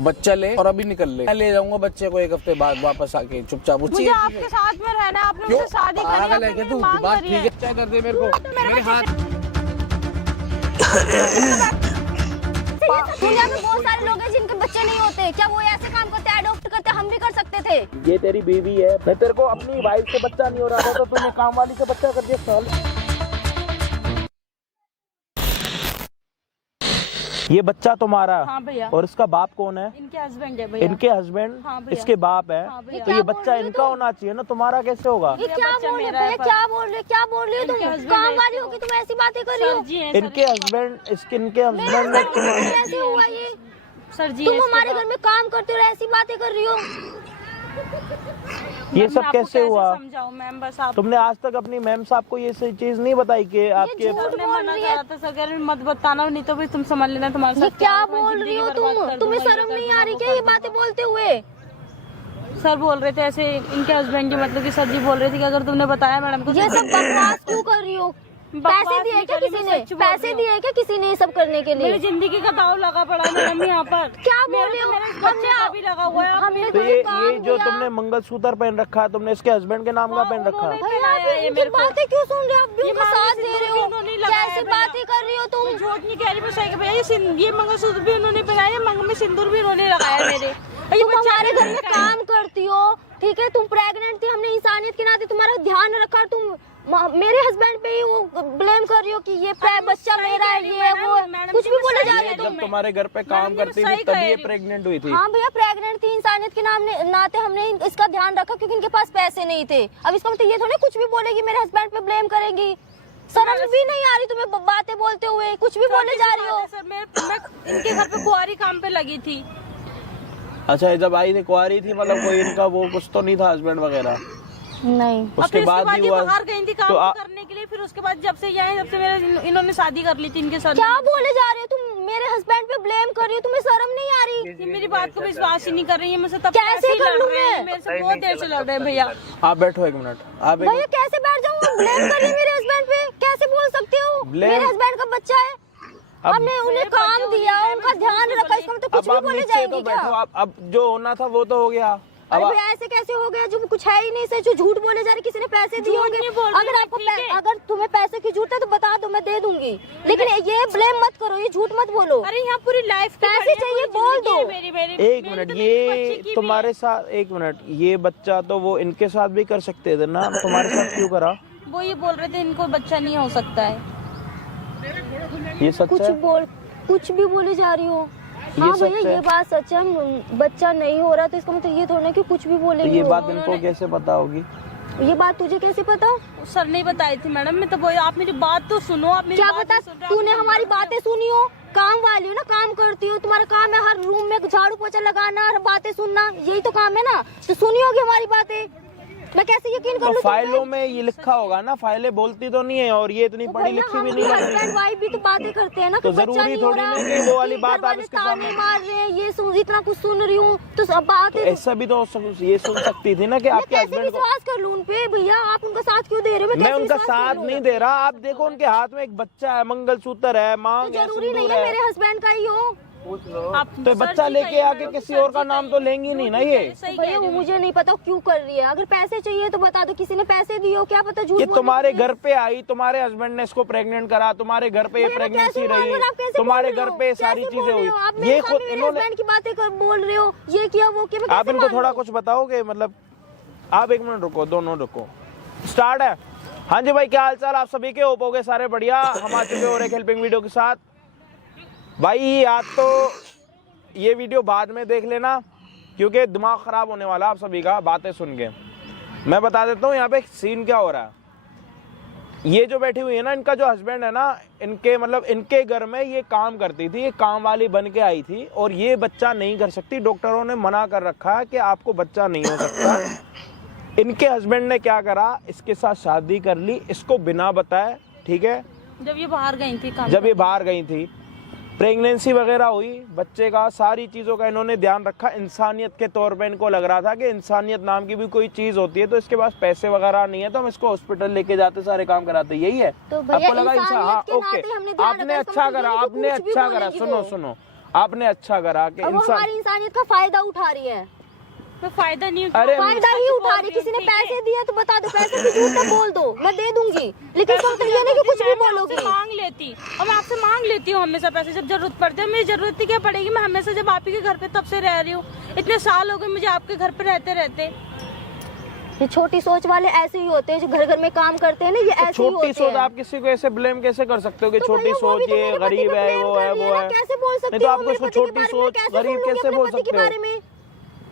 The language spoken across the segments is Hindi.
बच्चा ले और अभी निकल ले, मैं ले जाऊंगा बच्चे को एक हफ्ते बाद वापस आके चुपचाप। मुझे आपके साथ में रहना, आपने मुझसे शादी पागल है क्या तू? बात ठीक है, क्या कर दे मेरे को, मेरे हाथ। दुनिया में बहुत सारे लोग हैं जिनके बच्चे नहीं होते, क्या वो ऐसे काम करते हैं, अडॉप्ट करते, हम भी कर सकते थे। ये तेरी बीवी है, मैं तेरे को अपनी वाइफ से बच्चा नहीं हो रहा था तो तूने काम वाली से बच्चा कर दिया। साल ये बच्चा तुम्हारा। हाँ भैया। और इसका बाप कौन है? इनके हस्बैंड है भैया। इनके हस्बैंड? हाँ भैया। इसके बाप है। हाँ भैया। तो ये बच्चा इनका होना चाहिए ना, तुम्हारा कैसे होगा? ये क्या बोल रहे भैया, क्या बोल रहे हो तुम? काम वाली होगी तुम ऐसी बातें कर रही हो? इनके हस्बैंड, इनके हस्बैंड ऐसे हुआ ये? सर जी तुम हमारे घर में काम करते हो, ऐसी बातें कर रही हो? ये सब कैसे हुआ? समझाओ मैम, बस आप। तुमने आज तक अपनी मैम साहब को ये चीज नहीं बताई कि आपके मत बताना, नहीं तो भी तुम समझ लेना तुम्हारे साथ क्या बोल रही हो तुम? तुम्हें शर्म नहीं आ रही क्या ये बातें बोलते हुए? सर बोल रहे थे ऐसे, इनके हस्बैंड की मतलब कि सर जी बोल रहे थे कि अगर तुमने बताया मैडम को। ये सब बकवास क्यों कर रही हो? पैसे दिए क्या किसी ने? पैसे दिए क्या किसी ने ये सब करने के लिए? मेरी जिंदगी का दाव लगा पड़ा है मैडम यहाँ पर। क्या बोल रहे हो? हमने भी लगा हुआ है। हमने तो ये जो तुमने मंगलसूत्र पहन रखा है, तुमने इसके हस्बैंड के नाम का पहन रखा है? इनकी बातें क्यों सुन रहे हो? आप भी उनका साथ दे रहे हो, कैसी बातें कर रही हो तुम? झूठ नहीं कह रही, मैं सही कह रही हूँ। ये मंगलसूत्र भी उन्होंने पहनाया, मंग में सिंदूर भी उन्होंने लगाया मेरे। तुम हमारे घर में काम करती हो, ठीक है? तुम प्रेग्नेंट थी, हमने इंसानियत के नाते तुम्हारा ध्यान रखा, तुम मेरे हस्बैंड पे ही वो ब्लेम कर रही हो कि ये बच्चा मेरा है, ये वो कुछ भी बोले जा रहे हो तुम। जब तुम्हारे घर पे काम करती थी तभी ये प्रेग्नेंट हुई थी? हाँ भैया, प्रेग्नेंट थी, इंसानियत के नाते हमने इसका ध्यान रखा क्योंकि इनके पास पैसे नहीं थे। अब इसका मतलब ये थोड़ी कुछ भी बोलेगी मेरे हस्बैंड पे ब्लेम करेंगी। शर्म भी नहीं आ रही तुम्हें बातें बोलते हुए? कुछ भी बोले जा रही हो। सर मैं इनके घर पे कुंवारी काम पे लगी थी। अच्छा, जब आई थी कुंवारी थी, मतलब कोई इनका वो कुछ तो नहीं था हस्बैंड वगैरह? नहीं। उसके बाद भी हुआ बाहर गई थी काम करने के लिए, फिर उसके बाद जब से ये आए तब से मेरे इन्होंने शादी कर ली थी इनके साथ। क्या बोले जा रहे हो तुम? मेरे हस्बैंड पे ब्लेम कर रही हो, तुम्हें शर्म नहीं आ रही? ये मेरी बात को विश्वास ही नहीं कर रही है मुझसे। तब कैसे कर लूं मैं? मेरे से बहुत देर से लड़ रहे हैं भैया। आप बैठो एक मिनट। आप भैया कैसे बैठ जाऊँ? ब्लेम कर रही मेरे हस्बैंड पे, कैसे बोल सकते हो? मेरे हस्बैंड का बच्चा है, हमने उन्हें काम दिया, उनका ध्यान रखा, इसका मतलब कुछ भी बोले जाएंगे क्या? अब जो होना था वो तो हो गया। अरे भैया ऐसे कैसे हो गया? जो कुछ है ही नहीं, से जो झूठ बोले जा रहे, किसी ने पैसे दिए होंगे। अगर तुम्हें पैसे की जरूरत है तो बता दो, मैं दे दूंगी, लेकिन ये ब्लेम मत करो, ये झूठ मत बोलो। अरे यहाँ पूरी लाइफ पैसे चाहिए बोल दो। एक मिनट, ये तुम्हारे साथ, एक मिनट, ये बच्चा तो वो इनके साथ भी कर सकते थे ना, तुम्हारे साथ क्यों करा? वो ये बोल रहे थे इनको बच्चा नहीं हो सकता है। ये सच है? कुछ भी बोली जा रही हो। हाँ भैया ये बात सच है, बच्चा नहीं हो रहा तो इसका मतलब ये थोड़ा कि कुछ भी बोलेंगे। तो ये बात इनको कैसे पता होगी? ये बात तुझे कैसे पता? सर नहीं बताई थी मैडम, मैं तो आप मेरी बात तो सुनो। आप मेरी क्या बात पता तूने हमारी बातें सुनी हो? काम वाली हो ना, काम करती हो, तुम्हारा काम है हर रूम में झाड़ू पोछा लगाना, हर बातें सुनना, यही तो काम है ना, तो सुनी होगी हमारी बातें। मैं कैसे यकीन कर लूं? फाइलों में ये लिखा होगा ना, फाइलें बोलती तो नहीं है, और ये इतनी पढ़ी लिखी भी नहीं है। हस्बैंड वाइफ भी तो बातें करते हैं ना, तो जरूरी थोड़ी नहीं कि वो वाली बात आप इसके सामने मार रहे हैं, ये इतना कुछ सुन रही हूँ तो सब बातें ऐसा भी तो ये सुन सकती थी ना कि आपके हस्बैंड को। विश्वास कर लूं उन पे? भैया आप उनका साथ क्यों दे रहे हो? मैं उनका साथ नहीं दे रहा। आप देखो उनके हाथ में एक बच्चा है, मंगलसूत्र है, मांग है, जरूरी नहीं है मेरे हस्बैंड का ही हो। तो बच्चा लेके आके किसी और का नाम तो लेंगी नहीं ना ये? भैया वो मुझे नहीं पता क्यों कर रही है। अगर पैसे चाहिए तो बता दो, किसी ने पैसे दिए हो, क्या पता झूठ। ये तुम्हारे घर पे आई, तुम्हारे हस्बैंड ने इसको प्रेग्नेंट करा, तुम्हारे घर पे ये प्रेगनेंसी रही, तुम्हारे घर पे सारी चीजें हुई, ये खुद इन्होंने की बातें बोल रहे हो, ये किया वो किया। आप इनको थोड़ा कुछ बताओगे? मतलब आप एक मिनट रुको, दोनों रुको, स्टार्ट है। हाँ जी भाई, क्या हाल चाल आप सभी के? होप हो गए सारे बढ़िया। हम आ चुके और एक हेल्पिंग वीडियो के साथ। भाई आज तो ये वीडियो बाद में देख लेना क्योंकि दिमाग खराब होने वाला आप सभी का बातें सुन के। मैं बता देता हूँ यहाँ पे सीन क्या हो रहा है। ये जो बैठी हुई है ना, इनका जो हस्बैंड है ना, इनके मतलब इनके घर में ये काम करती थी, ये काम वाली बन के आई थी, और ये बच्चा नहीं कर सकती। डॉक्टरों ने मना कर रखा है कि आपको बच्चा नहीं हो सकता। इनके हस्बैंड ने क्या करा, इसके साथ शादी कर ली, इसको बिना बताए, ठीक है? जब ये बाहर गई थी, जब ये बाहर गई थी, प्रेगनेंसी वगैरह हुई, बच्चे का सारी चीज़ों का इन्होंने ध्यान रखा। इंसानियत के तौर पे इनको लग रहा था कि इंसानियत नाम की भी कोई चीज़ होती है, तो इसके पास पैसे वगैरह नहीं है तो हम इसको हॉस्पिटल लेके जाते, सारे काम कराते। यही है तो आपको लगा इंसान? हाँ ओके, आपने अच्छा करा, आपने अच्छा करा। सुनो सुनो, आपने अच्छा करा कि अब वो हमारी इंसानियत का फायदा उठा रही है। तो फायदा नहीं अरे फायदा ही उठा रही। किसी ने पैसे दिए तो बता दो, पैसे की झूठ तो बोल दो, मैं दे दूंगी, लेकिन इसका मतलब ये नहीं कि कुछ भी बोलोगी। मांग लेती और मैं आपसे मांग लेती हूँ हमेशा पैसे जब जरूरत पड़ती है। मेरी जरूरत ही क्या पड़ेगी, मैं हमेशा जब आप ही के घर पे तब से रह रही हूँ, इतने साल हो गए मुझे आपके घर पे रहते रहते। ये छोटी सोच वाले ऐसे ही होते हैं जो घर घर में काम करते हैं ना, ये ऐसे ही होते छोटी सोच हैं। आप किसी को ऐसे ब्लेम कैसे कर सकते हो कि तो छोटी भैया वो भी सोच तो ये मेरे पति गरीब को है blame वो कर है रही वो ना, है। कैसे बोल सकती नहीं तो हो? आप मेरे उसको पति के छोटी बारे में सोच कैसे गरीब बोलूंगी कैसे अपने बोल पति के सकते बारे हो? में?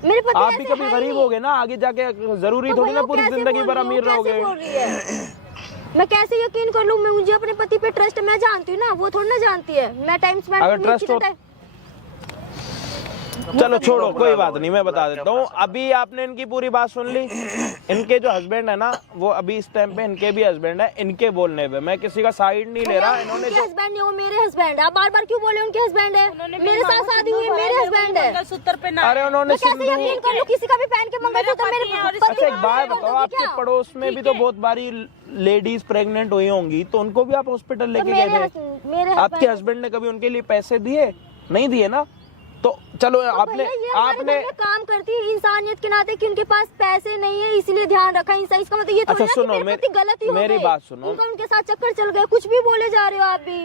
मेरे पति आप भी ऐसे कभी है गरीब ही होगे ना, आगे जाके जरूरी तो थोड़ी भैया ना पूरी कैसे जिंदगी बोल भर रही अमीर हो? कैसे रहोगे। बोल रही है? मैं कैसे यकीन कर लूं? मैं मुझे अपने पति पे ट्रस्ट है, मैं जानती हूँ ना, वो थोड़ी ना जानती है। मैं टाइम स्पेंड अगर ट्रस्ट हो चलो छोड़ो, कोई बात नहीं, मैं बता देता हूँ। अभी आपने इनकी पूरी बात सुन ली। इनके जो हस्बैंड है ना, वो अभी इस टाइम पे इनके भी हस्बैंड है। इनके बोलने पे मैं किसी का साइड नहीं ले रहा। इन्होंने उनके हस्बैंड नहीं, वो मेरे हस्बैंड है। आप बार बार क्यों बोले उनके हस्बैंड है? मेरे साथ शादी हुई, मेरे हस्बैंड है। मंगलसूत्र पे ना अरे उन्होंने मैं कैसे यकीन कर लूं? किसी का भी पहन के मंगलसूत्र मेरे पति अच्छा एक का बात कर बताओ, दोगी आपके क्या? पड़ोस में भी तो बहुत बारी लेडीज प्रेग्नेंट हुई होंगी, तो उनको भी आप हॉस्पिटल तो लेके मेरे गए थे? मेरे आपके हस्बैंड ने कभी उनके लिए पैसे दिए? नहीं दिए ना। तो चलो आपने भैया ये हमारे आपने घर में काम करती है इंसानियत के नाते कि उनके पास पैसे नहीं है इसलिए ध्यान रखा इंसान। इसका मतलब ये थोड़ी अच्छा, ना कि सुनो, मेरे पति गलती हो मेरी गई। बात सुनो। उनका उनके साथ चक्कर चल गया, कुछ भी बोले जा रहे हो आप भी।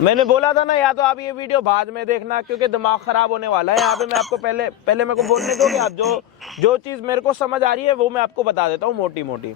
मैंने बोला था ना, या तो आप ये वीडियो बाद में देखना क्योंकि दिमाग खराब होने वाला है। यहाँ पे मैं आपको पहले मेरे को बोलने दो कि आप जो चीज मेरे को समझ आ रही है वो मैं आपको बता देता हूँ मोटी मोटी।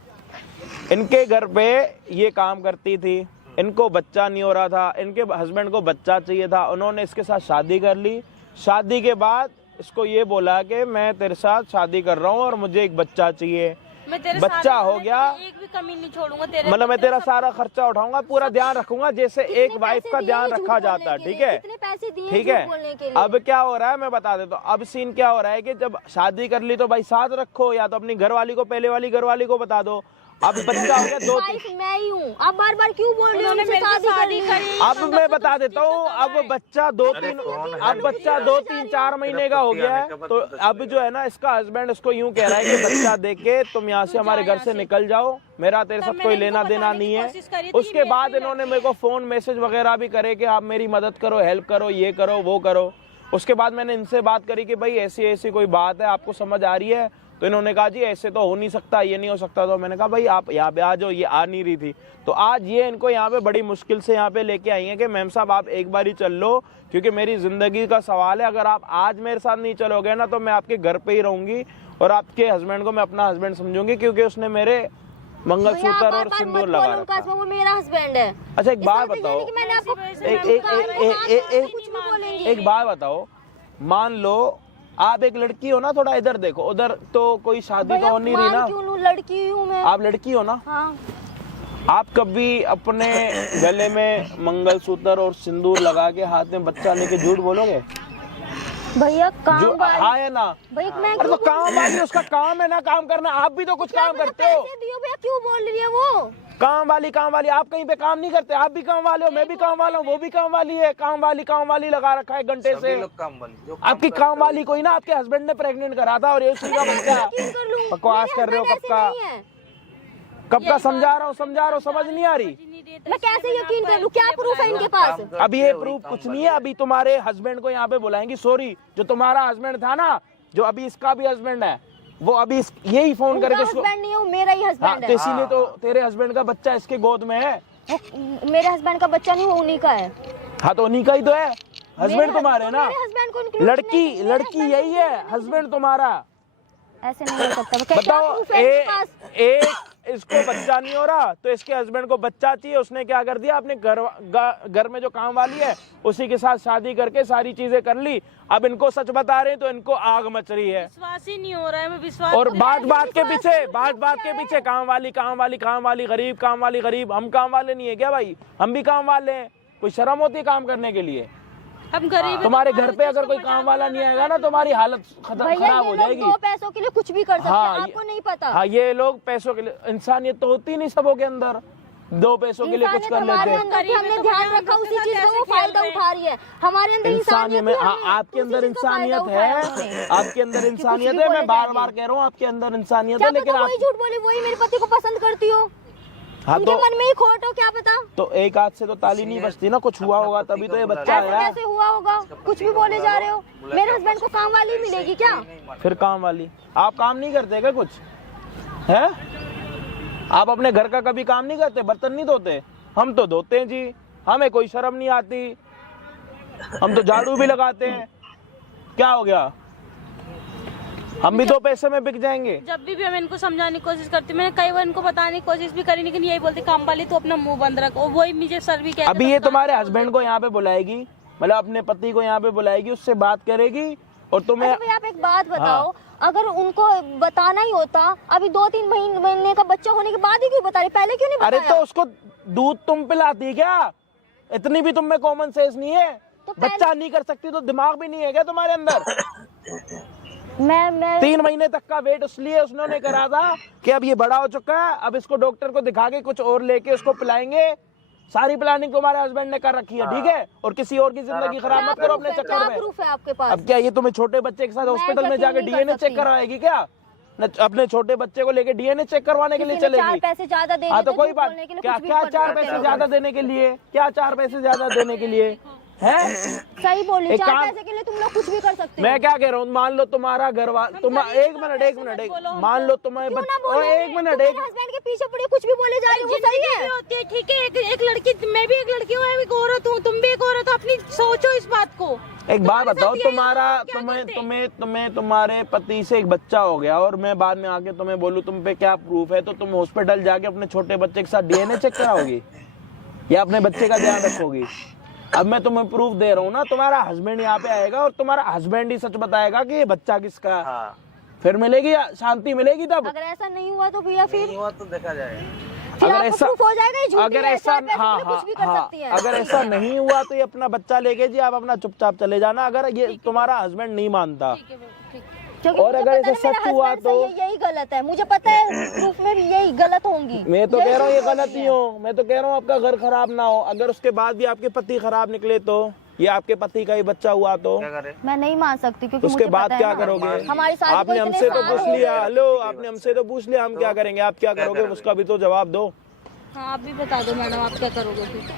इनके घर पे ये काम करती थी, इनको बच्चा नहीं हो रहा था, इनके हस्बैंड को बच्चा चाहिए था, उन्होंने इसके साथ शादी कर ली। शादी के बाद इसको ये बोला कि मैं तेरे साथ शादी कर रहा हूँ और मुझे एक बच्चा चाहिए। मैं तेरे बच्चा हो गया, एक भी कमी नहीं छोड़ूंगा तेरे। मतलब मैं तेरा सारा खर्चा उठाऊंगा, पूरा ध्यान रखूंगा जैसे एक वाइफ का ध्यान रखा जाता है। ठीक है, कितने पैसे दिए ठीक झूठ बोलने के है। लिए? अब क्या हो रहा है मैं बता देता हूँ। अब सीन क्या हो रहा है कि जब शादी कर ली तो भाई साथ रखो, या तो अपनी घरवाली को, पहले वाली घरवाली को बता दो। अब बच्चा हो गया, 2-3 वाइफ मैं ही हूँ। आप बार बार क्यों बोल रहे हो? उनसे शादी करी। अब मैं बता देता हूँ। अब बच्चा 2-3-4 महीने का हो गया है, तो अब जो है ना इसका हस्बैंड इसको यूं कह रहा है कि बच्चा देख के तुम यहाँ से हमारे घर से निकल जाओ, मेरा तेरे साथ कोई लेना देना नहीं है। उसके बाद इन्होंने मेरे को फोन मैसेज वगैरह भी करे कि आप मेरी मदद करो, हेल्प करो, ये करो वो करो। उसके बाद मैंने इनसे बात करी कि भाई ऐसी ऐसी कोई बात है, आपको समझ आ रही है? तो इन्होंने कहा जी ऐसे तो हो नहीं सकता, ये नहीं हो सकता। तो मैंने कहा भाई आप यहाँ पे आ जाओ, ये आ नहीं रही थी। तो आज ये इनको यहाँ पे बड़ी मुश्किल से यहाँ पे लेके आई हैं कि मैम साहब आप एक बार ही चल लो, क्योंकि मेरी ज़िंदगी का सवाल है। अगर आप आज मेरे साथ नहीं चलोगे ना तो मैं आपके घर पे ही रहूँगी और आपके हस्बैंड को मैं अपना हस्बैंड समझूंगी, क्योंकि उसने मेरे मंगलसूत्र और सिंदूर लगा रखा। वो मेरा हस्बैंड है। अच्छा एक बात बताओ, एक बात बताओ, मान लो आप एक लड़की हो ना, थोड़ा इधर देखो, उधर तो कोई शादी तो हो नहीं रही ना। क्यों लड़की हूँ मैं? आप लड़की हो ना? हाँ। आप कभी अपने गले में मंगलसूत्र और सिंदूर लगा के हाथ में बच्चा लेके झूठ बोलोगे? भैया काम जो हाँ है ना भैया, मैं अरे तो काम वाली उसका काम है ना काम करना। आप भी तो कुछ काम करते हो। पैसे दियो भैया, क्यों बोल रही है वो? काम वाली आप कहीं पे काम नहीं करते? आप भी काम वाले हो, मैं भी काम वाला हूँ, वो भी काम वाली है। काम वाली लगा रखा है घंटे से। आपकी काम वाली कोई ना आपके हस्बैंड ने प्रेग्नेंट करा था और ये उसी का बच्चा। बकवास कर रहे हो कब का समझा रहा हूँ समझ नहीं आ रही? मैं कैसे यकीन कर लूं? क्या प्रूफ है इनके पास? अभी ये प्रूफ कुछ नहीं है। अभी तुम्हारे हस्बैंड को यहाँ पे बुलाएंगी। सॉरी, जो तुम्हारा हस्बैंड था ना, जो अभी इसका भी हस्बैंड है, वो अभी यही फोन करके उसको, हस्बैंड नहीं हूँ, मेरा ही हस्बैंड है। तो इसीलिए तो तेरे हस्बैंड का बच्चा इसके गोद में है। मेरे हस्बैंड का बच्चा नहीं, वो उन्हीं का है। हाँ तो उन्हीं का ही तो है हस्बैंड तुम्हारे ना। हस्बैंड को include लड़की यही है हस्बैंड तुम्हारा। ऐसे नहीं हो सकता। बताओ, एक इसको बच्चा नहीं हो रहा तो इसके हस्बैंड को बच्चा चाहिए। उसने क्या कर दिया, अपने घर में जो काम वाली है उसी के साथ शादी करके सारी चीजें कर ली। अब इनको सच बता रहे हैं तो इनको आग मच रही है। विश्वास ही नहीं हो रहा है। मैं विश्वास और बात के पीछे काम वाली गरीब, काम वाली गरीब। हम काम वाले नहीं है क्या भाई? हम भी काम वाले हैं। कोई शर्म होती है काम करने के लिए? हम गरीब। तुम्हारे घर पे अगर कोई काम वाला नहीं आएगा ना, तुम्हारी हालत खराब हो जाएगी। दो पैसों के लिए कुछ भी कर सकते हैं, आपको नहीं पता। हाँ, ये लोग पैसों के लिए, इंसानियत तो होती नहीं सबों के अंदर। 2 पैसों के लिए कुछ कर लेते हैं। हमने ध्यान रखा उसी चीज का, वो फायदा उठा रही है। हमारे अंदर इंसानियत में आपके अंदर इंसानियत है, आपके अंदर इंसानियत है। मैं बार बार कह रहा हूँ आपके अंदर इंसानियत है, लेकिन आप वही झूठ बोली, वही मेरे पति को पसंद करती हो। हाँ उनके मन में ही खोट हो, क्या पता। तो एक हाथ से तो ताली नहीं बजती ना, कुछ हुआ होगा तभी तो ये बच्चा ऐसे आया। कैसे हुआ होगा, कुछ भी बोले जा रहे हो। मेरे हस्बैंड को काम वाली मिलेगी क्या? फिर काम वाली? आप काम नहीं करते क्या कुछ है? आप अपने घर का कभी काम नहीं करते? बर्तन नहीं धोते? हम तो धोते हैं जी, हमें कोई शर्म नहीं आती, हम तो झाड़ू भी लगाते हैं। क्या हो गया, हम भी तो पैसे में बिक जाएंगे। जब भी मैं इनको समझाने की कोशिश करती हूँ, मैंने कई बार इनको बताने की कोशिश भी करी, लेकिन यही बोलते काम वाली तो अपना मुंह बंद रखो। वही मुझे सर भी कहते। अभी ये तुम्हारे हस्बैंड को यहाँ पे बुलाएगी, मतलब अपने पति को यहाँ पे बुलाएगी, उससे बात करेगी और तुम्हें। अच्छा भाई आप एक बात बताओ, अगर उनको बताना ही होता, अभी 2-3 महीने का बच्चा होने के बाद ही क्यों बता रही, पहले क्यों नहीं अरे बताया? तो उसको दूध तुम पिलाती क्या? इतनी भी तुम में कॉमन सेंस नहीं है? तो बच्चा नहीं कर सकती तो दिमाग भी नहीं है क्या तुम्हारे अंदर? मैं 3 महीने तक का वेट इसलिए उन्होंने करा था कि अब ये बड़ा हो चुका है, अब इसको डॉक्टर को दिखा के कुछ और लेके उसको पिलाएंगे। सारी प्लानिंग तुम्हारे हस्बैंड ने कर रखी है, ठीक है? और किसी और की जिंदगी खराब मत करो अपने चक्कर क्या में। प्रूफ है आपके पास? अब क्या ये तुम्हें छोटे बच्चे के साथ हॉस्पिटल में जाके यकीन नहीं कर डीएनए चेक सकती। करवाएगी क्या? अपने छोटे बच्चे को लेके डीएनए चेक करवाने के लिए किसी ने 4 चलेगी? पैसे ज्यादा दे हाँ तो देते, कोई झूठ बात, बोलने के लिए क्या कुछ भी क्या कर 4 सकते पैसे हैं। ज्यादा देने के लिए, क्या 4 पैसे ज्यादा देने के लिए है? सही बोली, एक 4 काम- पैसे के लिए तुम लोग कुछ भी कर सकते हो। मैं क्या कह रहा हूँ, मान लो तुम्हारा घर वाला तुम एक मिनट मान लो तुम्हें क्यों ना बच्चा, बोलो? एक मिनट, तुम मेरे हस्बैंड के पीछे पड़े कुछ भी बोले जा रहे हो, वो सही जिंदगी है? भी होती है, ठीक है। एक लड़की, मैं भी एक लड़की हूँ, मैं भी एक औरत हूँ, तुम भी एक औरत हो। अपनी सोचो इस बात को। एक बात तुम्हारे बताओ, साथ यही तुम्हारा होगा, क्या करते? तुम्हें तुम्हारे पति से एक बच्चा हो गया और मैं बाद में आके तुम्हें बोलूं तुम पे क्या प्रूफ है, तो तुम हॉस्पिटल जाके अपने छोटे बच्चे के साथ डीएनए चेक कराओगी या अपने बच्चे का ध्यान रखोगी? अब मैं तुम्हें प्रूफ दे रहा हूँ ना, तुम्हारा हस्बैंड यहाँ पे आएगा और तुम्हारा हस्बैंड ही सच बताएगा कि ये बच्चा किसका है। फिर मिलेगी शांति, मिलेगी तब। अगर ऐसा नहीं हुआ तो भैया फिर तो देखा जाएगा। फिर अगर आपको ऐसा प्रूफ हो जाएगा, ये झूठी अगर है, ऐसा 4 पैसे के हाँ लिए हाँ कुछ भी कर हाँ सकती है। अगर ऐसा नहीं हुआ तो ये अपना बच्चा लेके जी आप अपना चुपचाप चले जाना, अगर ये तुम्हारा हस्बैंड नहीं मानता। ठीक है, ठीक है। क्योंकि और मुझे अगर पता ऐसा है मेरा सच हुआ husband तो- से यही गलत है, मुझे पता है प्रूफ में भी यही गलत होंगी। मैं तो यही कह रहा हूँ ये चीज़ गलत होनी ही है। हो, मैं तो कह रहा हूँ आपका घर खराब ना हो। अगर उसके बाद भी आपके पति खराब निकले तो, ये आपके पति का ही बच्चा हुआ तो क्या करे? मैं नहीं मान सकती, क्योंकि उसके मुझे बाद पता है क्या ना, करोगे? हमारी शादी को आपने इतने हमसे तो साल पूछ हो लिया, गए। हेलो आपने हमसे तो पूछ लिया, हम क्या करेंगे? आप क्या करोगे? उसका भी तो जवाब दो। हाँ, आप भी बता दो मैडम, आप क्या करोगे फिर?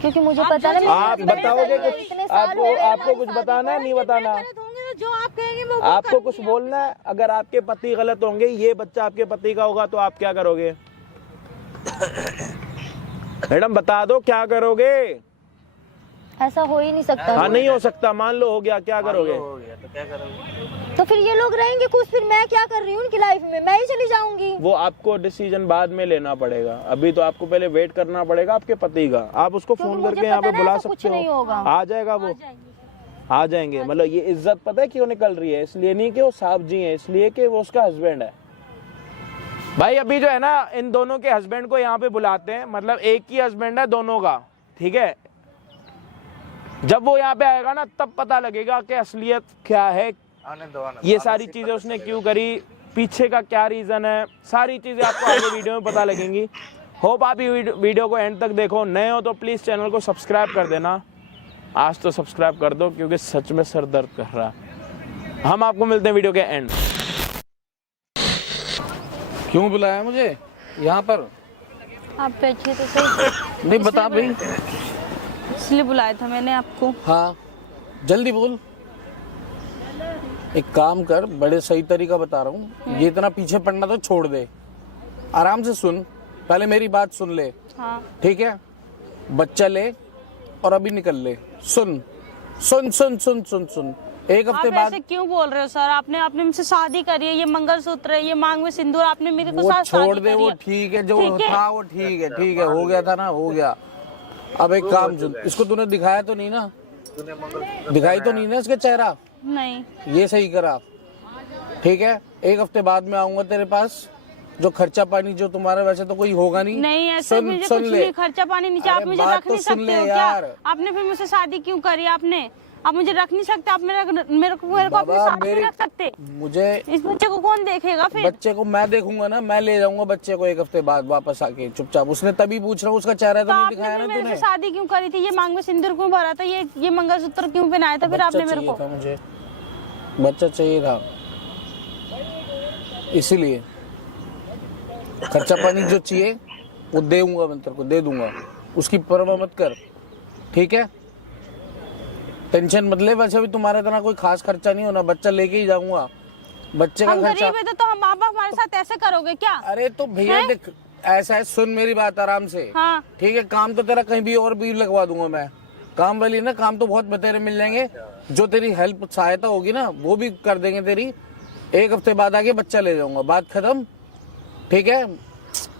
क्योंकि मुझे पता है ना, आप मेरे बताओगे husband कुछ? इतने साल हो गए आपको हमारी कुछ शादी बताना है, को। नहीं बताना? गलत होंगे तो जो आप कहेंगे वो आपको करूंगी। कुछ बोलना है? अगर आपके पति गलत होंगे, ये बच्चा आपके पति का होगा तो आप क्या करोगे? मैडम बता दो, क्या करोगे? ऐसा हो ही नहीं सकता। हाँ नहीं हो सकता, मान लो हो गया, क्या करोगे? हो गया तो क्या करोगे? तो फिर ये लोग रहेंगे कुछ, फिर मैं क्या कर रही हूँ उनकी लाइफ में? मैं ही चली जाऊंगी। वो आपको डिसीजन बाद में लेना पड़ेगा, अभी तो आपको पहले वेट करना पड़ेगा आपके पति का। आप उसको क्योंकि फोन मुझे करके यहाँ पता पे है बुला ऐसा कुछ सकते नहीं हो, होगा। आ जाएगा वो, जाएंगे। आ जाएंगे। मतलब ये इज्जत पता है क्यों निकल रही है? इसलिए नहीं कि वो साहब जी हैं, इसलिए कि वो उसका हस्बैंड है। भाई अभी जो है ना, इन दोनों के हस्बैंड को यहाँ पे बुलाते हैं, मतलब एक ही हस्बैंड है दोनों का, ठीक है? जब वो यहाँ पे आएगा ना, तब पता लगेगा कि असलियत क्या है, आने दो, आने दो। ये सारी चीजें उसने क्यों करी, पीछे का क्या रीजन है, सारी चीजें आपको आगे वीडियो में पता लगेंगी। होप आप ये वीडियो को एंड तक देखो। नए हो तो प्लीज चैनल को सब्सक्राइब कर देना, आज तो सब्सक्राइब कर दो क्योंकि सच में सर दर्द कर रहा है। हम आपको मिलते हैं वीडियो के एंड। क्यों बुलाया मुझे यहाँ पर? आप बैठिए तो सही। नहीं बता भाई। इसलिए बुलाया था मैंने आपको। हाँ जल्दी बोल। एक काम कर, बड़े सही तरीका बता रहा हूँ, ये इतना पीछे पड़ना तो छोड़ दे, आराम से सुन, पहले मेरी बात सुन ले, हाँ। ठीक है? बच्चा ले और अभी निकल ले। सुन सुन सुन सुन सुन सुन, एक आप हफ्ते बाद ऐसे क्यों बोल रहे हो सर? आपने मुझसे शादी करी है, ये मंगलसूत्र है, ये मांग में सिंदूर, आपने मेरे को वो साथ छोड़ शादी दे, करी वो है। ठीक है, जो ठीक है। था वो ठीक है, ठीक है, हो गया था ना, हो गया। अब एक काम सुन, इसको तूने दिखाया तो नहीं ना? दिखाई तो नहीं ना इसका चेहरा? नहीं। ये सही करा, ठीक है? एक हफ्ते बाद में आऊंगा तेरे पास, जो खर्चा पानी जो तुम्हारा, वैसे तो कोई होगा नहीं। नहीं ऐसे सुन, मुझे सुन कुछ ले। नहीं, खर्चा पानी नीचे आप अरे मुझे बात रख तो नहीं सुन सकते ले हो क्या? यार। आपने फिर मुझसे शादी क्यों करी? आपने आप मुझे रख नहीं सकते, आप मेरे को अपनी बाबा, साथ नहीं मेरे- रख सकते। मुझे इस बच्चे को कौन देखेगा फिर? बच्चे को मैं देखूंगा ना, मैं ले जाऊंगा बच्चे को एक हफ्ते बाद वापस आके चुपचाप। उसने तभी पूछ रहा हूँ, उसका चेहरा तो तो नहीं आपने दिखाया फिर ना मेरे तूने? से शादी क्यों करी थी? ये मांग में सिंदूर क्यों भरा था? ये मंगलसूत्र क्यों पहनाया था फिर बच्चा आपने मेरे चाहिए को? था मुझे, बच्चा चाहिए था, इसीलिए खर्चा पानी जो चाहिए वो दूंगा, मैं तेरे को दे दूंगा, उसकी परवाह मत कर, ठीक है? टेंशन मत ले। वैसे भी तुम्हारे इतना कोई खास खर्चा नहीं होना, बच्चा लेके ही जाऊंगा, बच्चे का हम खर्चा। गरीब है तो हम आप हमारे साथ ऐसे करोगे क्या? अरे तो भैया देख, ऐसा है, सुन मेरी बात आराम से, हाँ। ठीक है? काम तो तेरा कहीं भी और भी लगवा दूंगा मैं, काम वाली ना, काम तो बहुत बतेरे मिल जाएंगे, जो तेरी हेल्प सहायता होगी ना वो भी कर देंगे तेरी। 1 हफ्ते बाद आके बच्चा ले जाऊंगा, बात खत्म, ठीक है?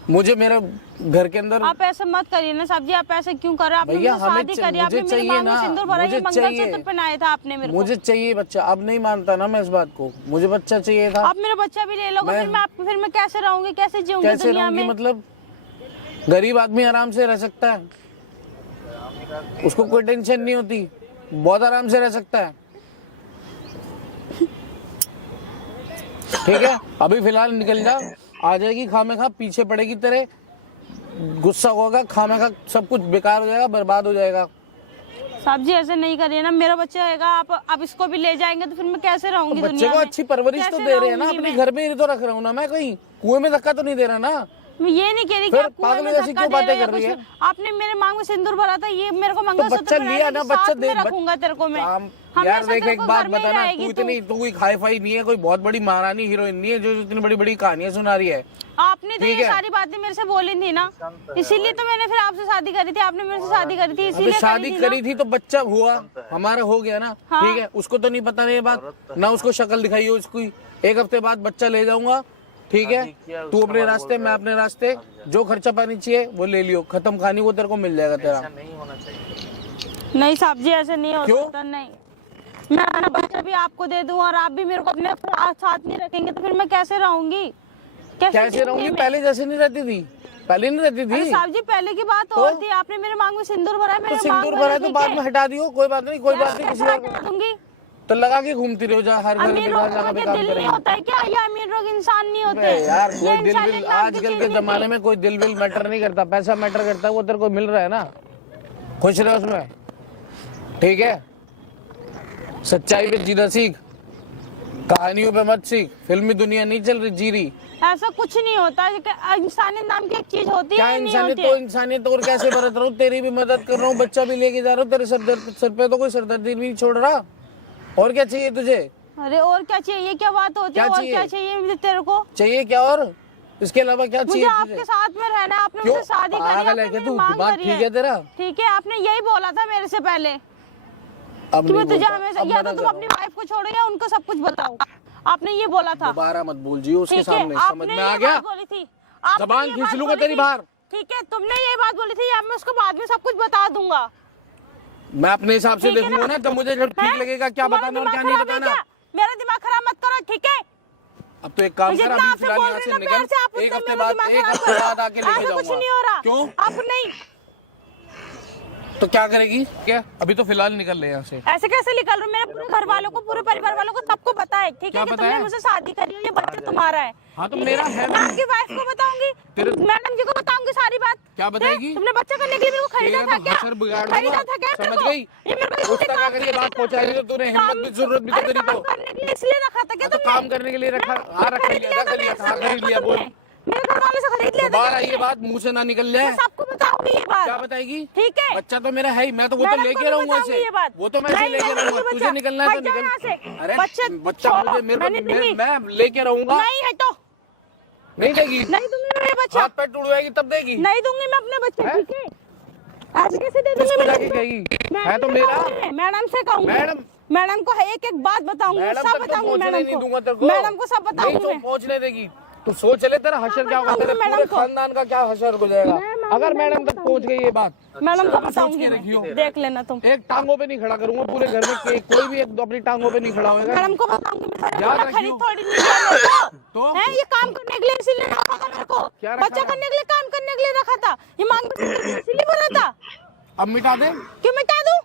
मुझे मेरे घर के अंदर आप ऐसे मत करिए ना साहब जी, आप ऐसे क्यों कर रहे हैं? आपने भैया, मुझसे शादी करी, आपने मेरे मांग में सिंदूर भरा, ये मंगलसूत्र पहनाया था आपने मेरे को। मुझे चाहिए बच्चा। अब नहीं मानता ना मैं इस बात को, मुझे बच्चा चाहिए था। आप मेरा बच्चा भी ले लोगे, फिर मैं कैसे रहूंगी, कैसे जीऊंगी कैसे दुनिया रहूंगी? में? मतलब गरीब आदमी आराम से रह सकता है, उसको कोई टेंशन नहीं होती, बहुत आराम से रह सकता है, ठीक है? अभी फिलहाल निकल जा, आ जाएगी खामेखा, पीछे पड़ेगी तेरे, गुस्सा होगा, खामेखा सब कुछ बेकार हो जाएगा, बर्बाद हो जाएगा। साहब जी ऐसे नहीं करिए ना, मेरा बच्चा है, आप इसको भी ले जाएंगे तो फिर मैं कैसे रहूंगी बच्चे दुनिया को में? अच्छी परवरिश तो कैसे दे रहे हैं ना, रहूंगी अपने मैं? घर में ही तो रख रहा हूँ ना मैं, कहीं कुएं में धक्का तो नहीं दे रहा ना। मैं ये नहीं कह रही कि फिर आप कुएं पागल में जैसी धक्का क्यों दे बातें रहे हो कर रही या है? कुछ। आपने मेरे मांग में सिंदूर भरा था, ये मेरे को तो मंगलसूत्र बच्चा लिया ना, बच्चा साथ दे, में रखूंगा तेरे को मैं। यार हमेशा देख, तेरे एक को बात घर में ही बताना, रहेगी तू इतनी, तू कोई हाई फाई नहीं है, कोई बहुत बड़ी महारानी हीरोइन नहीं है जो इतनी बड़ी बड़ी कहानियां सुना रही है। आपने तो ठीक ये है। सारी बातें मेरे से बोली थी ना, इसीलिए तो मैंने फिर आपसे शादी करी थी, आपने मेरे से शादी करी थी, अभी इसीलिए शादी करी थी तो बच्चा हुआ, हमारा हो गया ना, हाँ। ठीक है? उसको तो नहीं पता नहीं ये बात ना, उसको शक्ल दिखाई हो उसकी। 1 हफ्ते बाद बच्चा ले जाऊंगा, ठीक है? तू अपने रास्ते, मैं अपने रास्ते, जो खर्चा पानी चाहिए वो ले लियो, खत्म कहानी, वो तेरे को मिल जाएगा तेरा। ऐसा नहीं होना चाहिए। नहीं साहब जी ऐसे नहीं हो क्यों? सकता, नहीं। मैं अपना बच्चा भी आपको दे दूं और आप भी मेरे को अपने साथ नहीं रखेंगे तो फिर मैं कैसे रहूंगी? कैसे रहूंगी? पहले जैसे नहीं रहती थी, पहले नहीं रहती अरे थी। साहब जी पहले की बात और थी, आपने मेरे मांग में सिंदूर भरा है, तो मेरे सिंदूर मांग भरा है तो ठीक बाद है। में हटा दियो, कोई बात नहीं, कोई बात नहीं, किसी और कैसे दूंगी? तो लगा के घूमती रहो, जा हर घर अमीर बेकार लोगों जगह पे के काम दिल नहीं करेंगी। होता है क्या? ये अमीर लोग इंसान नहीं होते? अबे यार, ये कोई दिल इंसानियत विल नाम की आजकल चीज के नहीं जमाने में कोई दिल विल मैटर नहीं करता, पैसा मैटर करता है, वो तेरे को मिल रहा है ना, खुश रहे उसमें, ठीक है? सच्चाई पे जीना सीख, कहानियों पे मत सीख, फिल्मी दुनिया नहीं चल रही, जी रही। ऐसा कुछ नहीं होता, इंसानियत नाम की एक चीज होती क्या है, नहीं इंसानियत? होती तो है। इंसानियत और कैसे बरत रहा हूँ, तेरी भी मदद कर रहा हूँ, बच्चा भी लेके जा रहा हूँ, तेरे सर पे तो कोई सरदर्दी नहीं छोड़ रहा। और क्या चाहिए तुझे? अरे और क्या चाहिए? क्या बात होती है? क्या और चाहिए? क्या चाहिए मुझे तेरे को? चाहिए क्या और? इसके अलावा क्या मुझे चाहिए आपके तुझे? साथ में रहना है, आपने क्यों? मुझसे शादी करी, पागल आपने है क्या मेरी तू? मांग दिमाग करी ठीक है तेरा? ठीक है, आपने यही बोला था मेरे से पहले अब कि नहीं मैं तुझे बोलता, हमेशा, अब या मना तो तुम कर अपनी रहा हूँ। वाइफ को छोड़ो या उनको सब कुछ बताओ, आपने ये बोला था। दोबारा मत बोल जी उसके ठीक है, सामने, समझ आपने में आ ये गया? बात बोली थी, आपने जबान ये खींच बात लूंगा बोली तेरी थी। बाहर। ठीक है, तुमने ये बात बोली थी, अब मैं उसको बाद में सब कुछ बता दूंगा। मैं अपने हिसाब से ठीक है देखूंगा ना, तब मुझे जब ठीक हैं? लगेगा क्या तुम्हारा बताना और क्या दिमाग नहीं खराब है बताना। क्या? मेरा दिमाग खराब मत करो, ठीक है? अब तो एक काम मुझे कर, जितना अभी आपसे फिलहाल बोल यहाँ रही से ना प्यार निकल, से, आप एक उतना हफ्ते मेरा बाद, दिमाग एक खराब हफ्ते कर बाद रहे आके हो। लेके ऐसा कुछ जाऊंगा। नहीं हो रहा। क्यों? अब नहीं, तो क्या करेगी? क्या अभी तो फिलहाल निकल ले यहाँ से। ऐसे कैसे निकल रहे हो? मेरे पूरे घर वालों को, पूरे परिवार वालों को सबको पता है, ठीक है? क्या कि पता तुमने है? मुझसे शादी करी है, ये बच्चा तुम्हारा है। हाँ तो ठीक मेरा है मैं आपकी वाइफ को बताऊंगी, मैडम जी को बताऊंगी सारी बात। क्या बताएगी? तुमने बच्चा करने के लिए मेरे को खरीदा था क्या? हसर बिगाड़ खरीदा दूंगा, था क्या मेरे समझ को? गई? ये मेरे को उसका क्या करिए, बात पहुंचाई तो तूने हिम्मत भी, जरूरत भी तो अरे तेरी काम तो। करने के लिए इसलिए रखा था क्या तो तुमने? काम करने के लिए रखा, हाँ रख लिया, खरीद लिया, बोल। मेरे घर वाले से खरीद लिया था दोबारा क्या? ये बात मुंह से ना निकल जाए। मैं सबको बताऊंगी ये बात। क्या बताएगी? ठीक है, बच्चा तो मेरा है ही, मैं तो वो तो मैडम को लेके भी रहूंगा बताऊंगी इसे, ये बात। वो तो मैं इसे नहीं, लेके नहीं, रहूंगा, नहीं, तुझे बच्चा, निकलना है तो हट जाओ यहाँ निकल। से। अरे बच्चा छोड़ो, मुझे, मेरे मैंने दूंगी। को मैं लेके रहूंगा। नहीं है तो नहीं देगी? नहीं दूंगी मेरा बच्चा, हाथ पैर टूटेगी तब देगी। नहीं दूंगी मैं अपने बच्चे, हैं? ठीक है? आज कैसे दे दूंगी? किसको मैं जाके कहेगी? है तो मेरा। मैडम से कहूंगी, मैडम? मैडम को एक एक बात बताऊंगी, मैडम सब तक तो बताऊंगी पहुंचने नहीं दूंगा तेरे मैडम को। को, मैडम को सब नहीं बताऊंगी तो मैं। पहुंचने देगी। तू सोच ले तेरा हशर क्या होगा, तेरे बताऊंगी पूरे मैडम को। खानदान का क्या हशर हो जाएगा अगर मैडम तक पहुंच गई ये बात। मैडम को सोच बताऊंगी के मैं, रखियो। देख लेना तुम। एक टांगों पे नहीं खड़ा करूंगा पूरे घर में, कोई भी एक अपनी टांगों पे नहीं खड़ा होगा। मैडम को बताऊंगी मैं, याद खरीद रखियो। थोड़ी नहीं किया मेरे को। तो? हैं, ये काम करने के लिए इसीलिए रखा था मेरे को, क्या रखा बच्चा था? करने के लिए, काम करने के लिए रखा था। ये मांग में इसीलिए बोला था। अब मिटा दे? क्यों मिटा दूं?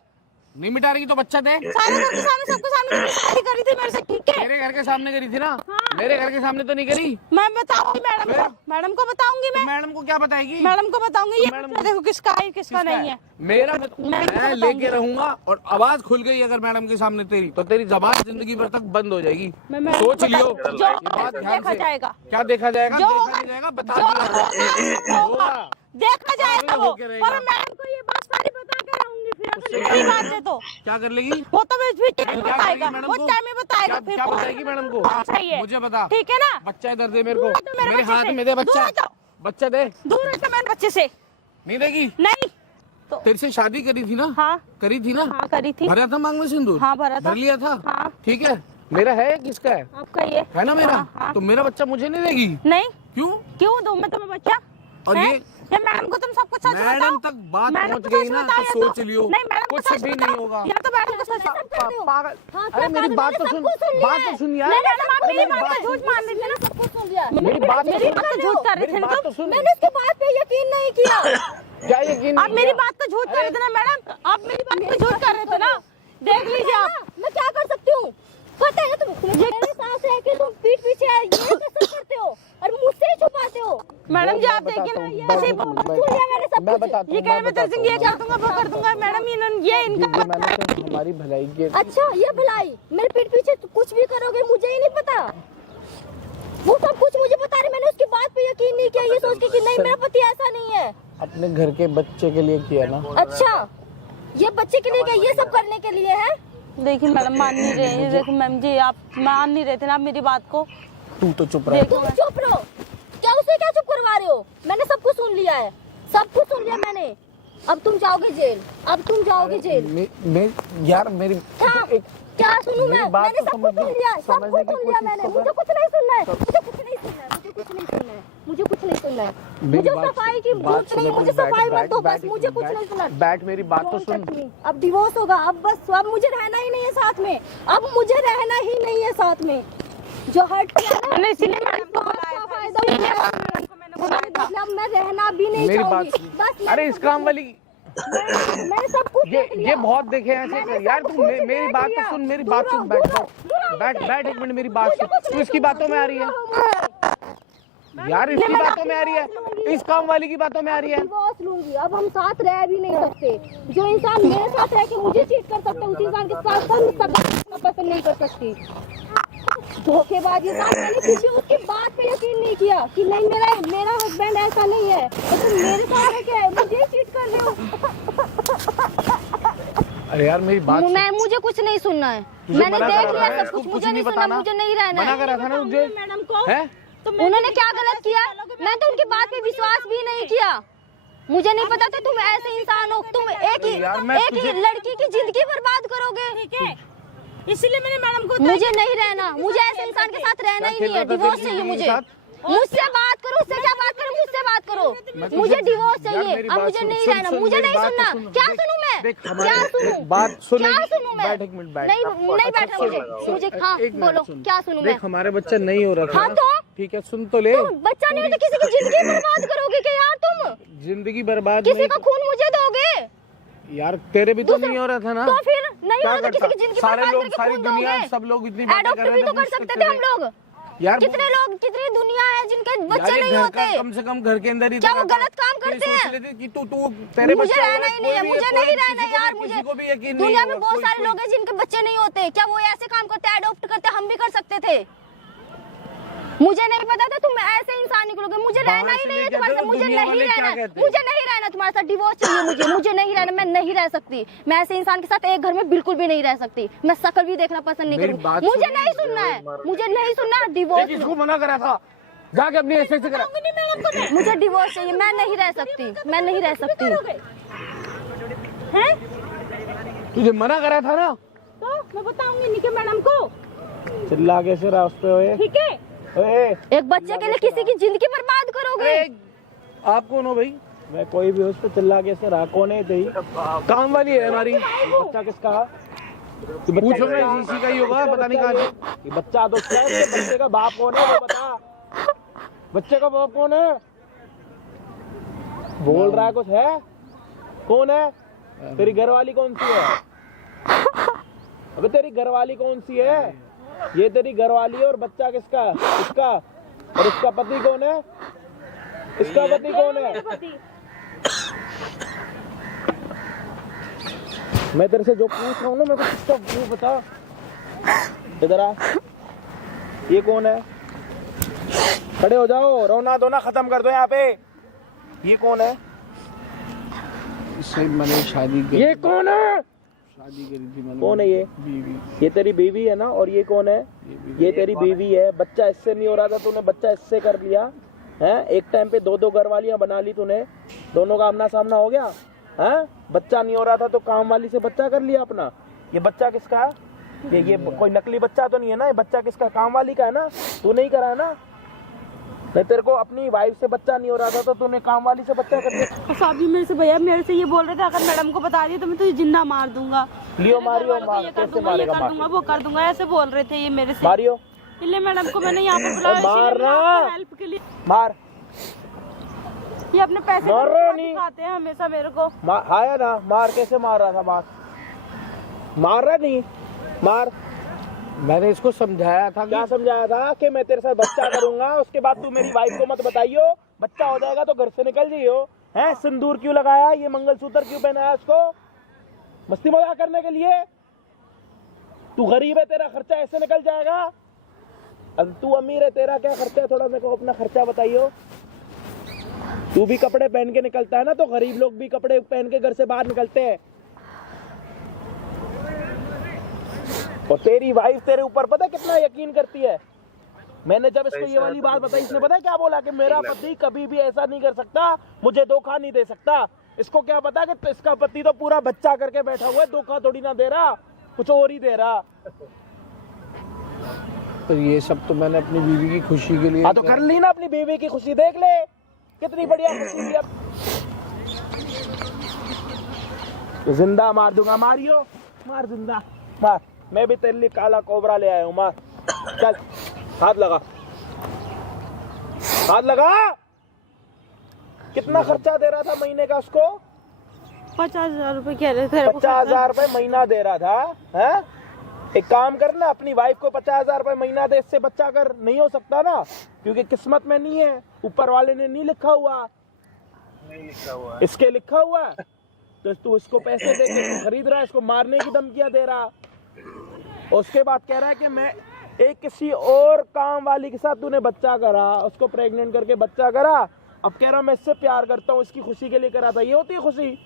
नहीं मिटा रही तो बच्चा दे। सारे घर के सामने, सबके सामने तुमने शादी करी थी मेरे से, ठीक है? मेरे घर के सामने करी थी ना, हाँ। मेरे घर के सामने तो नहीं करी। मैं बताऊंगी मैडम को, मैडम को बताऊंगी मैं, मैडम को क्या बताएगी? मैडम को बताऊंगी। ये मैडम- बच्चा देखो किसका है किसका नहीं है। मेरा मैं मैं लेके रहूंगा, और आवाज खुल गई अगर मैडम के सामने तेरी, तो तेरी जबान जिंदगी भर तक बंद हो जाएगी। मैं मैडम सोच को लियो, बताऊंगी। ये जो बात ध्यान देखा से। जाएगा, क्या देखा जाएगा? जो देखा होगा- नहीं जाएगा, बता जो दिया होगा, होगा। देखा जाएगा वो, होके रहेगा। और मैडम को ये बात सारी बता के रहूंगी फिर अगर सही बात है तो क्या कर लेगी? वो तो भी टाइम क्या बताएगा, करेगी मैडम वो को? टाइम में बताएगा क्या फिर क्या बताएगी मैडम को? सही है, मुझे बता। ठीक है ना? बच्चा इधर दे मेरे को, दूर हटो मेरे मेरे बच्चे हाथ से। में दे दूर बच्चा, हटो। बच्चा दे। दूर हटो मेरे बच्चे से। नहीं देगी? नहीं तो तेरे से शादी करी थी ना? हाँ करी थी ना? हाँ करी थी, भरा था मांग में सिंदूर? हाँ भरा था। भर लिया था? हाँ। ठीक है, मेरा है किसका है? आपका ये है ना मेरा? हाँ, हाँ। तो मेरा बच्चा मुझे नहीं देगी? नहीं क्यों? क्यों दूं मैं तुम्हें बच्चा? और हैं? ये मैडम को तुम सब कुछ सच मैडम बताओ। तक बात मैडम पहुंच को गई सच ना बताओ तो या सोच लियो नहीं मैडम को कुछ सच भी बताओ। नहीं होगा। या तो मैडम को सच बताओ। पागल, हाँ, अरे मेरी बात तो सुन, बात तो सुन यार। मैडम आप मेरी बात का झूठ मान रही थी ना, सब कुछ सुन लिया। मेरी बात तो मेरी सुन, बात का झूठ कर रहे थे मेरी ना बात तो तुम। सुन। मैंने उसके बात पे यकीन नहीं किया। क्या यकीन आप नहीं मेरी किया? बात का झूठ कर रहे थे ना मैडम, आप मेरी बात का झूठ कर रहे थे ना, देख लीजिए आप। मैं क्या कर सकती हूँ? पता है ना तुम्हें मेरे साथ है कि तुम पीठ पीछे ये सब करते हो और मुझसे ही छुपाते हो। मैडम जी आप देखिए ना, ये ऐसे ही बोल रहे सुन लिया मैंने सब मैं कुछ। बताता हूँ, ये कह रहे मैं तेरे संग ये कर दूंगा वो कर दूंगा। मैडम ये इनका मैंने तो हमारी भलाई के अच्छा ये भलाई मेरे पीठ पीछे कुछ भी करोगे मुझे ही नहीं पता। वो सब कुछ मुझे बता रहे, मैंने उसकी बात पे यकीन नहीं किया ये सोच के कि नहीं मेरा पति ऐसा नहीं है। अपने घर के बच्चे के लिए किया ना। अच्छा ये बच्चे के लिए क्या ये सब करने के लिए है? देखिए मैडम मान नहीं रहे हैं। देखो मैम जी आप मान नहीं रहे थे ना आप मेरी बात को। तू तो चुप रह। तुम चुप रहो। क्या उसे क्या चुप करवा रहे हो? मैंने सब कुछ सुन लिया है, सब कुछ सुन लिया मैंने। अब तुम जाओगे जेल, अब तुम जाओगे जेल। यार मेरी हाँ, क्या सुनूं मेरी मैं? बात मैंने तो सब कुछ सुन लिया, सब समझने कुछ की सुन लिया कोशिश मैंने। तो मुझे कुछ नहीं सुनना है, मुझे कुछ नहीं सुनना है, मुझे कुछ नहीं सुनना है, मुझे कुछ नहीं सुनना है। मेरी मुझे बात- सफाई की बात भूत नहीं, सुनो, मुझे बैठ, सफाई मत बैठ, दो बस, बैठ, मुझे कुछ बैठ, नहीं सुनना। बैठ मेरी बात तो Don't सुन। touch me। अब डिवोर्स होगा, अब मुझे रहना ही नहीं है साथ में, अब मुझे रहना ही नहीं है साथ में। जो हट किया ना मैंने इसीलिए मैडम को बहुत बुलाया सा था, फायदा इसीलिए उठाया मैडम को मैंने बुलाया था। मतलब मैं रहना भी नहीं मेरी चाहूंगी। बात बस अरे इस काम वाली मैंने सब कुछ देख लिया। ये बहुत देखे हैं ऐसे मैंने कर। यार सब तू कुछ मेरी देख बात लिया। तो सुन, मेरी दूर बात रहो, सुन। बैठ दूर रहो, दूर रहो बैठ मुझसे। बैठ एक मिनट मेरी बात मुझे सुन। कुछ तू नहीं इसकी सुनना, बातों में आ रही है यार, इसकी बातों में आ रही है, इस काम वाली की बातों में आ रही है। डिवोर्स लूंगी। अब हम साथ रह भी नहीं सकते। जो इंसान मेरे साथ रह के मुझे चीट कर सकता है उस इंसान के साथ पसंद नहीं कर सकती। धोखेबाजी साथ मैंने किसी उसकी बात पे यकीन नहीं किया कि नहीं मेरा हस्बैंड ऐसा नहीं है, तो तुम मेरे साथ रह के मुझे चीट कर रहे हो। अरे यार मेरी बात सुन। मैं मुझे कुछ नहीं सुनना है, तुझे मैंने मना देख करा लिया था, सब इसको कुछ, कुछ मुझे नहीं नहीं सुनना, बताना। मुझे नहीं रहना मना है। करा था ना तुझे मैडम को है? उन्होंने क्या गलत किया? मैं तो उनकी बात पे विश्वास भी नहीं किया। मुझे नहीं पता था तुम ऐसे इंसान हो, तुम एक यार, मैं ही तुझे- लड़की की जिंदगी बर्बाद करोगे। ठीक है, इसीलिए मैंने मैडम को मुझे नहीं रहना, मुझे ऐसे इंसान के साथ रहना ही नहीं है। डिवोर्स चाहिए मुझे। मुझसे बात करो, उससे क्या बात करो, मुझसे बात करो। मुझे डिवोर्स चाहिए, अब मुझे नहीं रहना, मुझे नहीं सुनना। क्या सुनूं मैं? क्या सुनूं? बात सुन। क्या सुनूं मैं? बैठ एक मिनट बैठ। नहीं बैठना मुझे। हाँ एक मिनट बोलो, सुन। क्या सुनूं मैं? देख हमारे बच्चा नहीं हो रहा था हाँ ना। तो? ठीक है सुन तो ले। तुम बच्चा नहीं है तो किसी की जिंदगी बर्बाद करोगे क्या यार तुम? जिंदगी बर्बाद किसी नहीं का खून मुझे दोगे? यार तेरे भी तो नहीं हो रहा था ना। तो फिर नहीं क्या हो रहा तो करता? किसी की जिंदगी सारे बर्बाद लोग, करके सारी खून दुनिया, दोगे? सब लोग इतनी बातें कर एडॉप्ट रहे भी थे, तो कर पूछ सकते थे हम लोग। यार कितने लोग, कितनी दुनिया है जिनके बच्चे यार, नहीं घर होते। का कम से कम घर के अंदर ही क्या तो वो रहता। गलत काम तो ये करते सोच हैं? लेते कि तू तेरे मुझे बच्चे रहना ही नहीं है, मुझे नहीं रहना यार। मुझे किसी को भी यकीन नहीं दुनिया में होगा, बहुत कोई- सारे लोग हैं जिनके बच्चे नहीं होते। क्या वो ऐसे काम करते, अडॉप्ट करते? हम भी कर सकते थे। मुझे नहीं पता था तुम ऐसे इंसान निकलोगे। मुझे बाहर रहना ही से नहीं है लेके तुम्हारे आते साथ, हो, मुझे दुनिया नहीं वाले क्या रहना, कहते हैं? मुझे नहीं रहना तुम्हारे साथ। डिवोर्स चाहिए मुझे नहीं रहना, मैं नहीं रह सकती। मैं ऐसे इंसान के साथ एक घर में बिल्कुल भी नहीं रह सकती। मैं शक्ल भी देखना पसंद नहीं मेरी करूँगी। बात मुझे सुनो। नहीं सुनना है, मुझे नहीं सुनना। डिवोर्स इसको मना करा था जाके अपनी ऐसे से करा। मुझे डिवोर्स चाहिए, मैं नहीं रह सकती, मैं नहीं रह सकती। हैं? तुझे मना करा था ना। तो मैं बताऊंगी निके मैडम को। चिल्ला कैसे रहा उस पे? ओए ठीक है, ओए एक बच्चे के लिए किसी की जिंदगी बर्बाद करोगे? आप कौन हो भाई? मैं कोई भी, उस पे चिल्ला कैसे रहा? कौन है तेरी? काम वाली है हमारी। बच्चा किसका? पूछो ना, इसी का ही होगा, पता नहीं कहाँ से। ये बच्चा तो उसका है, इसके बच्चे का बाप कौन है वो बता। बच्चे का बाप कौन है? बोल रहा है कुछ है? कौन है? तेरी घरवाली कौन सी है? अबे तेरी घरवाली कौन सी है? ये तेरी घरवाली है और बच्चा किसका? इसका। और इसका पति कौन है? इसका पति कौन है? मैं तेरे से जो पूछ रहा हूँ ना, मेरे को इसका वो बता। इधर आ। ये कौन है? खड़े हो जाओ, रोना धोना खत्म कर दो यहाँ पे। ये कौन है? इससे मैंने शादी की। ये कौन है? शादी करी थी मैंने। कौन है ये? बीवी। ये तेरी बीवी है ना? और ये कौन है? ये तेरी बीवी है। बच्चा इससे नहीं हो रहा था, तूने बच्चा इससे कर लिया है। एक टाइम पे दो दो घरवालियां बना ली तूने, दोनों का आमना सामना हो गया है। बच्चा नहीं हो रहा था तो काम वाली से बच्चा कर लिया अपना। ये बच्चा किसका है? ये कोई नकली बच्चा तो नहीं है ना? ये बच्चा किसका? काम वाली का है ना? तू नहीं करा है ना? नहीं, तेरे को अपनी वाइफ से बच्चा नहीं हो रहा था तो तूने काम वाली से बच्चा कर दिया। और साहब जी मेरे से भैया मेरे से ये बोल रहे थे अगर मैडम को बता दिया तो मैं तुझे जिंदा मार दूंगा, लियो मारियो, मार ये कर कैसे दूंगा, ये मारेगा? कर दूंगा, वो कर दूंगा, ऐसे बोल रहे थे ये मेरे से। मारियो, इसलिए मैडम को मैंने यहाँ पे बुलाया, मारना। हेल्प के लिए। मार। ये अपने पैसे मार रहा नहीं। दिखाते हैं हमेशा मेरे को। आया ना, मार। कैसे मार रहा था? मार रहा नहीं, मार। मैंने इसको समझाया था। क्या समझाया था? कि मैं तेरे साथ बच्चा करूंगा, उसके बाद तू मेरी वाइफ को मत बताइयो, बच्चा हो जाएगा तो घर से निकल जाइयो। है सिंदूर क्यों लगाया? ये मंगलसूत्र क्यों पहनाया उसको? मस्ती मजाक करने के लिए? तू गरीब है, तेरा खर्चा ऐसे निकल जाएगा। अब तू अमीर है, तेरा क्या खर्चा है? थोड़ा मेरे को अपना खर्चा बताइयो। तू भी कपड़े पहन के निकलता है ना, तो गरीब लोग भी कपड़े पहन के घर से बाहर निकलते हैं। और तेरी वाइफ तेरे ऊपर पता है कितना यकीन करती है। मैंने जब इसको ये वाली बात बताई, इसने पता है क्या बोला? कि मेरा पति कभी भी ऐसा नहीं कर सकता, मुझे धोखा नहीं दे सकता। इसको क्या पता कि इसका पति तो पूरा बच्चा करके बैठा हुआ है, धोखा थोड़ी ना दे रहा, कुछ और ही दे रहा। तो ये सब तो मैंने अपनी बीवी की खुशी के लिए। हाँ तो कर ली ना अपनी बीवी की खुशी, देख ले कितनी बढ़िया खुशी ली। अब जिंदा मार दूंगा। मारियो, मार जिंदा मार। मैं भी तेरे लिए काला कोबरा ले आया हूँ, मार। चल हाथ लगा, हाथ लगा। कितना खर्चा दे रहा था महीने का उसको? 50,000 रुपए कह रहे थे। 50,000 रुपए महीना दे रहा था। है एक काम करना, अपनी वाइफ को 50,000 रुपए महीना दे, इससे बच्चा कर। नहीं हो सकता ना, क्योंकि किस्मत में नहीं है, ऊपर वाले ने नहीं लिखा हुआ, नहीं लिखा हुआ है। इसके लिखा हुआ है। तो तू इसको पैसे दे के इसको खरीद रहा है, इसको मारने की धमकियां दे रहा। उसके बाद कह रहा है कि मैं एक किसी और काम वाली के साथ तूने बच्चा करा, उसको प्रेग्नेंट करके बच्चा करा। अब कह रहा मैं इससे प्यार करता हूँ, इसकी खुशी के लिए करा था। ये होती है खुशी?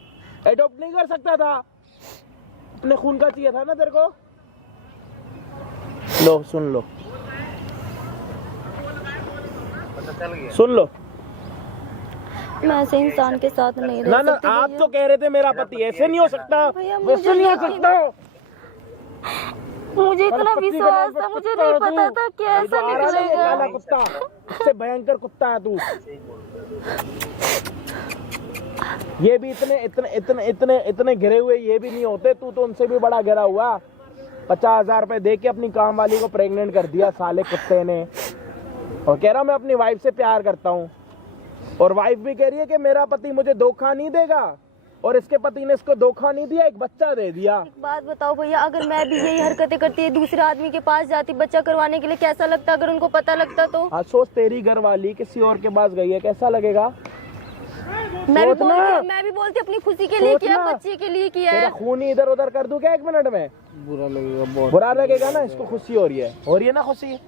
एडॉप्ट नहीं कर सकता था? अपने खून का चाहिए था ना तेरे को? लो सुन लो, पता चल गया। सुन लो। मैं ऐसे इंसान के साथ नहीं रह ना ना, सकती आप भैया। तो कह रहे थे मेरा पति ऐसे नहीं हो सकता, भैया, वैसे नहीं हो सकता। मुझे इतना पत्ती के विश्वास नाम पे था, मुझे कुत्ता नहीं है पता तू। था कि ये जो ऐसा आ रहा है ना, ये निकलेगा। काला कुत्ता, इससे भयंकर कुत्ता है तू। ये भी इतने इतने इतने इतने इतने गिरे हुए ये भी नहीं होते, तू तो उनसे भी बड़ा गिरा हुआ। 50,000 रुपए दे के अपनी काम वाली को प्रेग्नेंट कर दिया साले कुत्ते ने, और कह रहा मैं अपनी वाइफ से प्यार करता हूँ। और वाइफ भी कह रही है कि मेरा पति मुझे धोखा नहीं देगा, और इसके पति ने इसको धोखा नहीं दिया, एक बच्चा दे दिया। एक बात बताओ भैया, अगर मैं भी यही हरकतें करती दूसरे आदमी के पास जाती बच्चा करवाने के लिए, कैसा लगता अगर उनको पता लगता तो? आज सोच, तेरी घरवाली किसी और के पास गई है, कैसा लगेगा? मैं भी बोलती अपनी खुशी के लिए किया, सोचना। बच्चे के लिए किया तेरा है। खून ही इधर उधर कर दूं क्या 1 मिनट में? बुरा लगेगा बहुत। बुरा लगेगा ना? इसको खुशी हो रही है ना खुशी?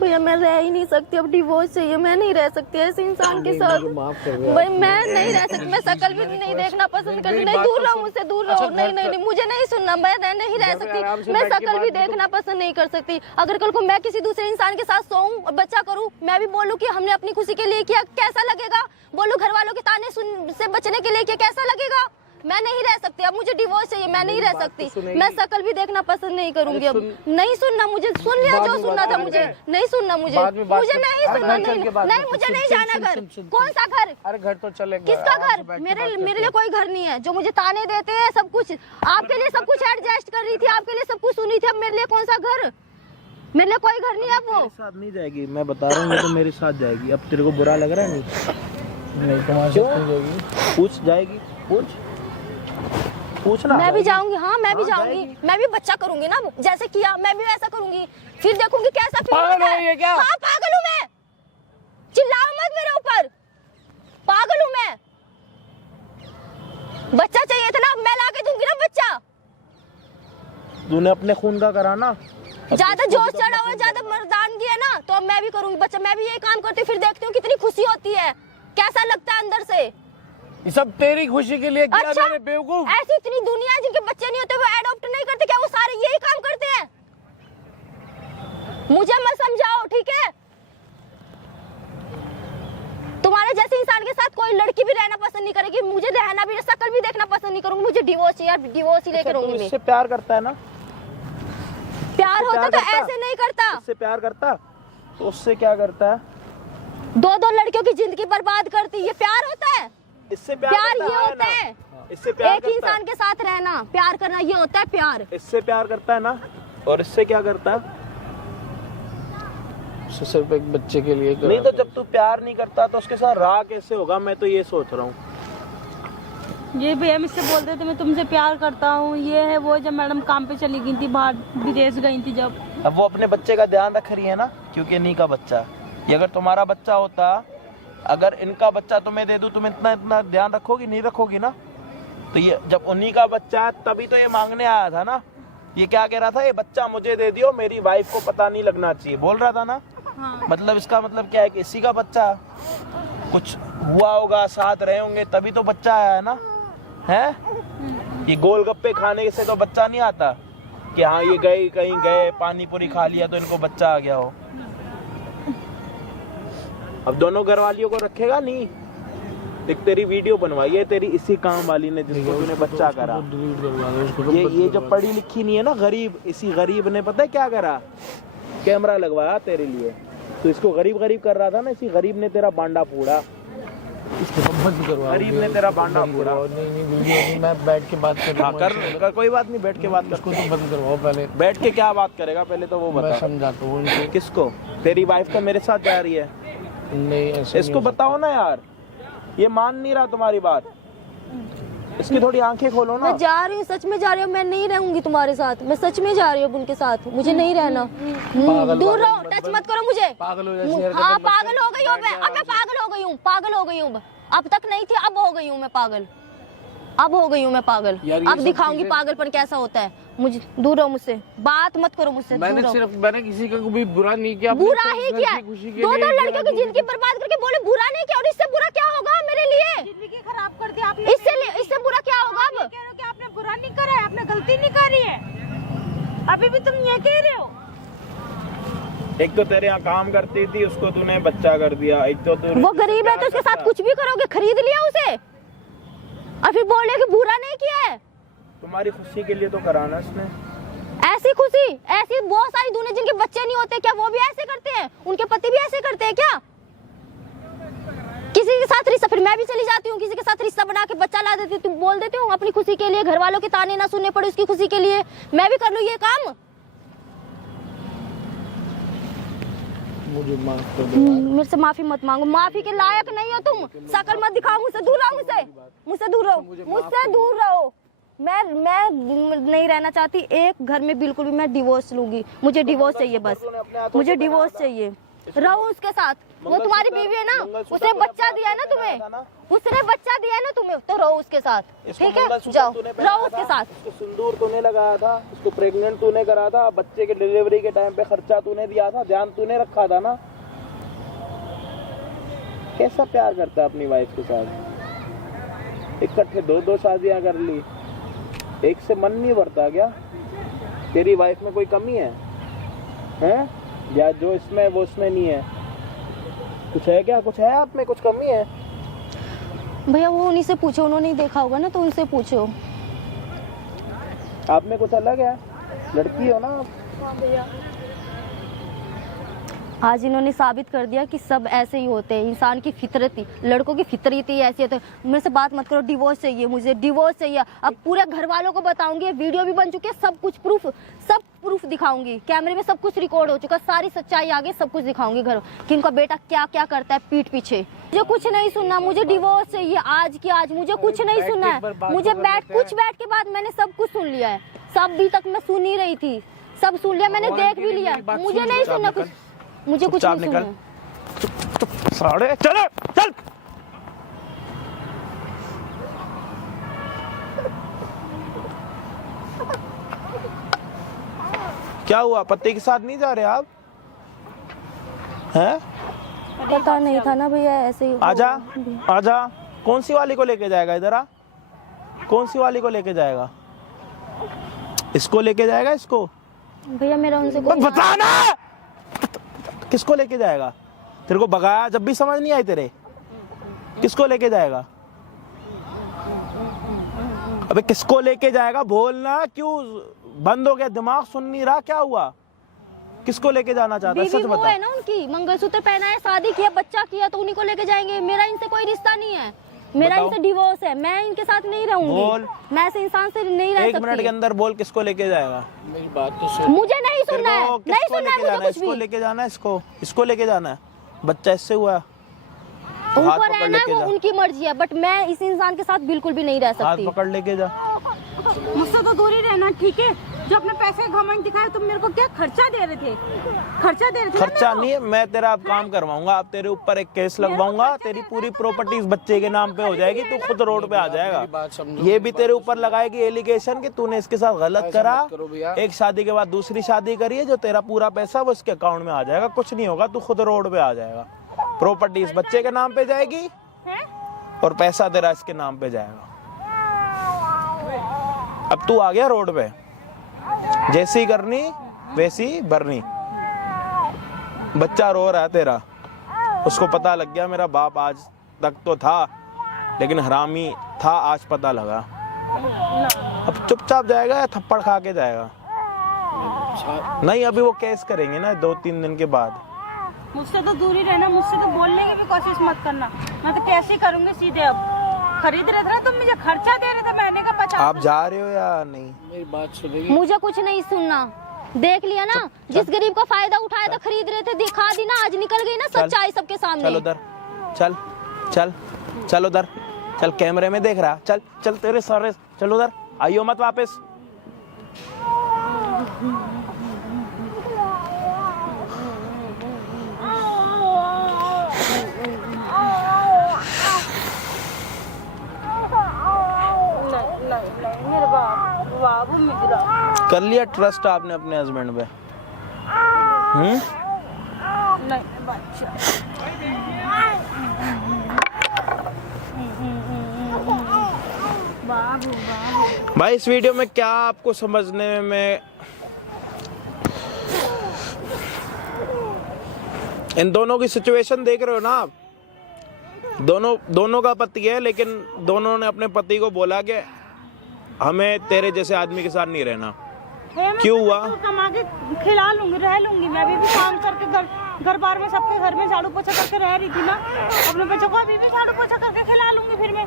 भैया मैं रह ही नहीं सकती, अब डिवोर्स चाहिए, मैं नहीं रह सकती ऐसे इंसान के साथ। माफ कर दो। भाई मैं नहीं रह सकती, मैं शक्ल भी नहीं देखना पसंद करती। नहीं, दूर रहो मुझसे, दूर रहो। नहीं नहीं नहीं, मुझे नहीं सुनना, मैं नहीं रह सकती, मैं शक्ल भी देखना पसंद नहीं कर सकती। अगर कल को मैं किसी दूसरे इंसान के साथ सोऊं और बच्चा करूं, मैं भी बोलूं कि हमने अपनी खुशी के लिए किया, कैसा लगेगा? बोलूं घर वालों के ताने से बचने के लिए किया, कैसा लगेगा? मैं नहीं रह सकती, अब मुझे डिवोर्स चाहिए, मैं नहीं रह सकती। मैं शक्ल भी देखना पसंद नहीं करूंगी अब। नहीं सुनना मुझे, सुन लिया जो सुनना था मुझे, नहीं सुनना मुझे, मुझे नहीं सुनना, नहीं मुझे नहीं जाना घर। कौन सा घर? अरे घर तो चलेगा। किसका घर? मेरे लिए कोई घर नहीं है। जो मुझे ताने देते हैं सब कुछ आपके लिए, सब कुछ एडजस्ट कर रही थी आपके लिए, सब कुछ सुनी थी। अब मेरे लिए कौन सा घर? मेरे लिए कोई घर नहीं है। वो मेरे साथ नहीं जाएगी, मैं बता रहा हूँ, ये तो मेरे साथ जाएगी। अब तेरे को बुरा लग रहा है? नहीं तुम्हारे साथ जाएगी। पूछ जाएगी, पूछना। मैं भी जाऊंगी, हाँ मैं भी जाऊंगी, मैं भी बच्चा करूंगी ना, जैसे किया मैं भी वैसा करूंगी, फिर देखूंगी कैसा फील पागल होता हो ये है। क्या? हाँ पागल हूँ मैं, चिल्लाओ मत मेरे ऊपर, पागल हूँ मैं। बच्चा चाहिए था ना, मैं ला के दूंगी ना बच्चा। तूने अपने खून का करा ना, ज्यादा जोश चढ़ा हुआ, ज्यादा मर्दानगी है ना, तो अब मैं भी करूंगी बच्चा। मैं भी यही काम करती हूँ, फिर देखती हूँ कितनी खुशी होती है, कैसा लगता है अंदर से। ये सब तेरी खुशी के लिए किया अच्छा, मैंने बेवकूफ। ऐसी इतनी दुनिया है जिनके बच्चे नहीं होते वो एडॉप्ट नहीं करते क्या? वो सारे यही काम करते हैं? मुझे मत समझाओ, ठीक है? तुम्हारे जैसे इंसान के साथ कोई लड़की भी रहना पसंद नहीं करेगी, मुझे रहना भी, शक्ल भी देखना पसंद नहीं करूंगी, मुझे डिवोर्स चाहिए, डिवोर्स ही लेकर तो रहूंगी मैं। इससे प्यार करता है ना? प्यार होता तो करता? ऐसे नहीं करता। इससे प्यार करता तो उससे क्या करता है? दो लड़कियों की जिंदगी बर्बाद करती, ये प्यार होता है? इससे प्यार प्यार करता ये होता ना? है इससे प्यार एक करता है? इंसान के साथ रहना, प्यार करना, ये होता है प्यार। इससे प्यार करता है ना? और इससे क्या करता है? सिर्फ एक बच्चे के लिए नहीं तो जब तू प्यार नहीं करता तो उसके साथ रहा कैसे होगा? मैं तो ये सोच रहा हूँ। ये भैया मुझसे बोलते थे मैं तुमसे प्यार करता हूँ, ये है वो। जब मैडम काम पे चली गई थी, बाहर विदेश गई थी जब, अब वो अपने बच्चे का ध्यान रख रही है ना, क्योंकि इन्हीं का बच्चा। ये अगर तुम्हारा बच्चा होता, अगर इनका बच्चा तुम्हें दे दूं, तुम इतना इतना ध्यान रखोगी? नहीं रखोगी ना। तो ये जब उन्हीं का बच्चा है तभी तो ये मांगने आया था ना। ये क्या कह रहा था? ये बच्चा मुझे दे दियो, मेरी वाइफ को पता नहीं लगना चाहिए, बोल रहा था ना। हाँ। मतलब इसका मतलब क्या है कि इसी का बच्चा कुछ हुआ होगा, साथ रहे होंगे, तभी तो बच्चा आया है ना। है ये गोलगप्पे खाने से तो बच्चा नहीं आता कि हाँ ये गए कहीं गए, पानी पूरी खा लिया तो इनको बच्चा आ गया हो। अब दोनों घर वालियों को रखेगा नहीं। देख तेरी वीडियो बनवाई है तेरी इसी काम वाली ने जिसको तूने बच्चा करा। ये जो पढ़ी लिखी नहीं है ना, गरीब, इसी गरीब ने पता है क्या करा? कैमरा लगवाया तेरे लिए। तो इसको गरीब गरीब कर रहा था ना, इसी गरीब ने तेरा बांडा फोड़ा। गरीब ने तेरा बांडा फोड़ा। नहीं, मैं बैठ के बात कर रहा हूँ। कर कोई बात नहीं, बैठ के बात कर। इसको तो बंद करवाओ पहले। बैठ के क्या बात करेगा पहले तो वो मैं बता। समझाता हूँ इनको। किसको? तेरी वाइफ तो मेरे साथ जा रही है। नहीं ऐसे इसको बताओ ना यार, ये मान नहीं रहा तुम्हारी बात। इसकी थोड़ी आंखें खोलो ना। मैं जा रही हूँ, सच में जा रही हूँ, मैं नहीं रहूंगी तुम्हारे साथ, मैं सच में जा रही हूँ उनके साथ, मुझे नहीं रहना। दूर रहो, टच मत करो मुझे। पागल हो जैसी हरकतें हाँ मत कर। पागल हो गई हूँ मैं, अब मैं पागल हो गई हूँ, पागल हो गई हूँ। अब तक नहीं थी, अब हो गई हूँ मैं पागल, अब हो गई हूँ मैं पागल। यार ये अब सब दिखाऊंगी चीजें- पागलपन कैसा होता है। मुझे दूर रहो, मुझसे बात मत करो, मुझसे मैंने दूर रहो। मैंने किसी का भी बुरा नहीं किया। अपने बुरा घर ही की किया, खुशी के दो लिए लड़कियों की किया। जिंदगी बर्बाद करके बोले बुरा नहीं किया, और इससे बुरा क्या होगा मेरे लिए? जिंदगी खराब कर दी आपने। इससे बुरा क्या होगा अब? कह रहे हो कि आपने बुरा नहीं करा है, आपने गलती नहीं करी है, अभी भी तुम ये कह रहे हो। एक तो तेरे यहाँ काम करती थी, उसको तूने बच्चा कर दिया। एक तो तू वो गरीब है तो उसके साथ कुछ भी करोगे, खरीद लिया उसे और फिर बोले कि बुरा नहीं किया है। तुम्हारी खुशी के लिए तो कराना इसने। ऐसी खुशी, ऐसी बहुत सारी दुनिया जिनके बच्चे नहीं होते, क्या वो भी ऐसे करते हैं? उनके पति भी ऐसे करते हैं क्या? किसी के साथ रिश्ता, फिर मैं भी चली जाती हूँ, किसी के साथ रिश्ता बना के बच्चा ला देती हूँ, तुम बोल देती हूँ अपनी खुशी के लिए, घर वालों के ताने ना सुनने पड़े उसकी खुशी के लिए, मैं भी कर लूँ ये काम। मुझे माफ कर दो। मेरे से माफी मत मांगो, माफी के लायक नहीं हो तुम। शकल मत दिखाओ, मुझसे दूर रहो, मुझसे दूर रहो, मुझसे दूर रहो। मैं नहीं रहना चाहती एक घर में, बिल्कुल भी। मैं डिवोर्स लूंगी, मुझे डिवोर्स चाहिए, बस मुझे डिवोर्स चाहिए। रहो उसके साथ, वो तुम्हारी बीवी है ना, उसने बच्चा दिया है ना तुम्हें, उसने बच्चा दिया है ना तुम्हें, तो रहो उसके साथ, ठीक है? जाओ रहो उसके साथ। इसको सिंदूर तूने लगाया था, इसको प्रेग्नेंट तूने करा था, बच्चे के डिलीवरी के टाइम पे खर्चा तूने दिया था, ध्यान तूने रखा था ना। कैसा प्यार करता है अपनी वाइफ के साथ? इकट्ठे दो शादियां कर ली, एक से मन नहीं भरता क्या? तेरी वाइफ में कोई कमी है? हैं? या जो इसमें है वो इसमें नहीं है? कुछ है क्या? कुछ है आप में, कुछ कमी है? भैया वो उन्हीं से पूछो, उन्होंने नहीं देखा होगा ना, तो उनसे पूछो। आप में कुछ अलग है, लड़की हो ना आप। आज इन्होंने साबित कर दिया कि सब ऐसे ही होते हैं, इंसान की फितरत ही, लड़कों की फितरत ही ऐसी होती है। मेरे से बात मत करो, डिवोर्स चाहिए मुझे, डिवोर्स चाहिए। अब पूरे घर वालों को बताऊंगी, वीडियो भी बन चुकी है, सब कुछ प्रूफ दिखाऊंगी, कैमरे में सब कुछ रिकॉर्ड हो चुका, सारी सच्चाई आगे सब कुछ दिखाऊंगी घर कि इनका बेटा क्या क्या करता है पीठ पीछे। मुझे कुछ नहीं सुनना, मुझे डिवोर्स चाहिए आज की आज, मुझे कुछ नहीं सुनना है। मुझे बैठ के बाद मैंने सब कुछ सुन लिया है, सब भी तक मैं सुन ही रही थी, सब सुन लिया मैंने, देख भी लिया, मुझे नहीं सुनना कुछ, मुझे कुछ नहीं सुनना। साढ़े चलो चल। क्या हुआ? पति के साथ नहीं जा रहे आप? हैं? पता नहीं था ना भैया, ऐसे ही आजा आजा कौन सी वाली को लेके जाएगा? इधर आ, कौन सी वाली को लेके जाएगा? इसको लेके जाएगा? इसको? भैया मेरा उनसे कोई बता ना, किसको लेके जाएगा? तेरे को भगाया जब भी समझ नहीं आई तेरे, किसको लेके जाएगा? अबे किसको लेके जाएगा बोलना, क्यों बंद हो गया दिमाग, सुन नहीं रहा? क्या हुआ? किसको लेके जाना चाहता है? बीवी सच वो बता। है ना उनकी, मंगलसूत्र पहना है, शादी किया, बच्चा किया, तो उन्हीं को लेके जाएंगे। मेरा इनसे कोई रिश्ता नहीं है, मेरा बताओ। इनसे डिवोर्स है, मैं इनके साथ नहीं बोल। रहूंगी, मैं ऐसे इंसान से नहीं रह एक मिनट के सकती। अंदर बोल, किसको लेके जाएगा? मेरी बात तो सुन। मुझे नहीं तेरे सुनना है, को नहीं किसको सुनना है लेके मुझे जाना है? कुछ इसको भी। लेके जाना है, इसको लेके जाना है। बच्चा इससे हुआ है, हाथ उनको पकड़ रहना है, लेके वो जा, उनकी मर्जी है, बट मैं इस इंसान के साथ बिल्कुल भी नहीं रह हाथ सकती। पकड़ लेके जा। मुझसे तो दूर ही रहना, ठीक है? जो अपने पैसे घमंड दिखाए, तुम मेरे को क्या खर्चा दे रहे थे? खर्चा दे रहे थे ना खर्चा मेरे को? नहीं है, मैं तेरा अब काम करवाऊंगा, अब तेरे ऊपर एक केस लगवाऊंगा, तेरी पूरी प्रॉपर्टी इस बच्चे के नाम पे हो जाएगी, तू खुद रोड पे आ जाएगा। बात समझो। ये भी तेरे ऊपर लगाएगी एलिगेशन कि तूने इसके साथ गलत करा, करो भैया। एक शादी के बाद दूसरी शादी करी है, जो तेरा पूरा पैसा वो इसके अकाउंट में आ जाएगा, कुछ नहीं होगा, तू खुद रोड पे आ जाएगा। प्रॉपर्टी इस बच्चे के नाम पे जाएगी हैं? और पैसा तेरा इसके नाम पे जाएगा। अब तू आ गया रोड पे, जैसी करनी वैसी भरनी। बच्चा रो रहा है तेरा, उसको पता लग गया मेरा बाप आज तक तो था लेकिन हरामी था, आज पता लगा। अब चुपचाप जाएगा या थप्पड़ खा के जाएगा? नहीं, अभी वो केस करेंगे ना 2-3 दिन के बाद। मुझसे तो दूर ही रहना, मुझसे तो बोलने की भी कोशिश मत करना, मैं तो कैसे करूंगी सीधे। अब खरीद रहे थे ना तुम, मुझे खर्चा दे रहे थे महीने का 50। आप जा रहे हो या नहीं? मेरी बात सुनेगी? मुझे कुछ नहीं सुनना, देख लिया ना, जिस गरीब का फायदा उठाया था, खरीद रहे थे, दिखा दी ना, आज निकल गई ना सच्चाई सबके चल सामने। उधर, चल चल चल उधर, चल कैमरे में देख रहा, चल चल तेरे सारे, चल उधर, आइयो मत वापस। नहीं मेरे बाबू मित्रा। कर लिया ट्रस्ट आपने अपने हस्बैंड पे? नहीं बच्चा, बाबू बाबू। भाई इस वीडियो में क्या आपको समझने में, इन दोनों की सिचुएशन देख रहे हो ना आप? दोनों का पति है, लेकिन दोनों ने अपने पति को बोला कि हमें तेरे जैसे आदमी के साथ नहीं रहना। क्यों हुआ? कमा के खिला लूंगी, रह लूंगी, मैं भी काम करके घर बार में सबके घर में झाड़ू पोछा करके रह रही थी ना, अपने बच्चों को अभी भी झाड़ू पोछा करके खिला लूंगी फिर मैं।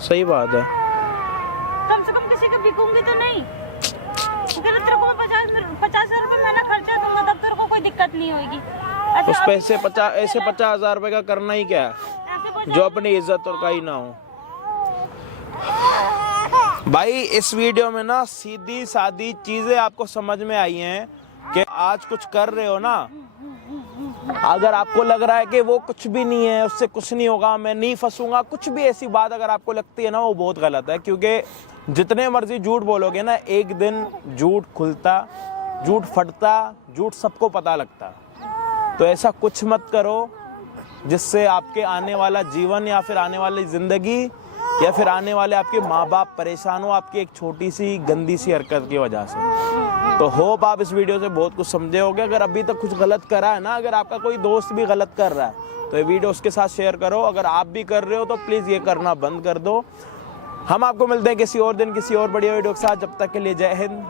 सही बात है। कम से कम किसी के बिकूंगी तो नहीं। तेरे को मैं 50,000 रुपए महीना खर्चा दूंगा, तब तेरे को कोई दिक्कत नहीं होगी। उस पैसे 50,000 रुपए का करना ही क्या है, जो अपनी इज्जत और का ही ना हो। भाई इस वीडियो में ना सीधी सादी चीजें आपको समझ में आई हैं कि आज कुछ कर रहे हो ना, अगर आपको लग रहा है कि वो कुछ भी नहीं है, उससे कुछ नहीं होगा, मैं नहीं फंसूंगा, कुछ भी ऐसी बात अगर आपको लगती है ना, वो बहुत गलत है। क्योंकि जितने मर्जी झूठ बोलोगे ना, एक दिन झूठ खुलता, झूठ फटता, झूठ सबको पता लगता। तो ऐसा कुछ मत करो जिससे आपके आने वाला जीवन या फिर आने वाली जिंदगी या फिर आने वाले आपके माँ बाप परेशान हो, आपकी एक छोटी सी गंदी सी हरकत की वजह से। तो होप आप इस वीडियो से बहुत कुछ समझे होगे। अगर अभी तक कुछ गलत करा है ना, अगर आपका कोई दोस्त भी गलत कर रहा है तो ये वीडियो उसके साथ शेयर करो। अगर आप भी कर रहे हो तो प्लीज़ ये करना बंद कर दो। हम आपको मिलते हैं किसी और दिन किसी और बढ़िया वीडियो के साथ। जब तक के लिए जय हिंद।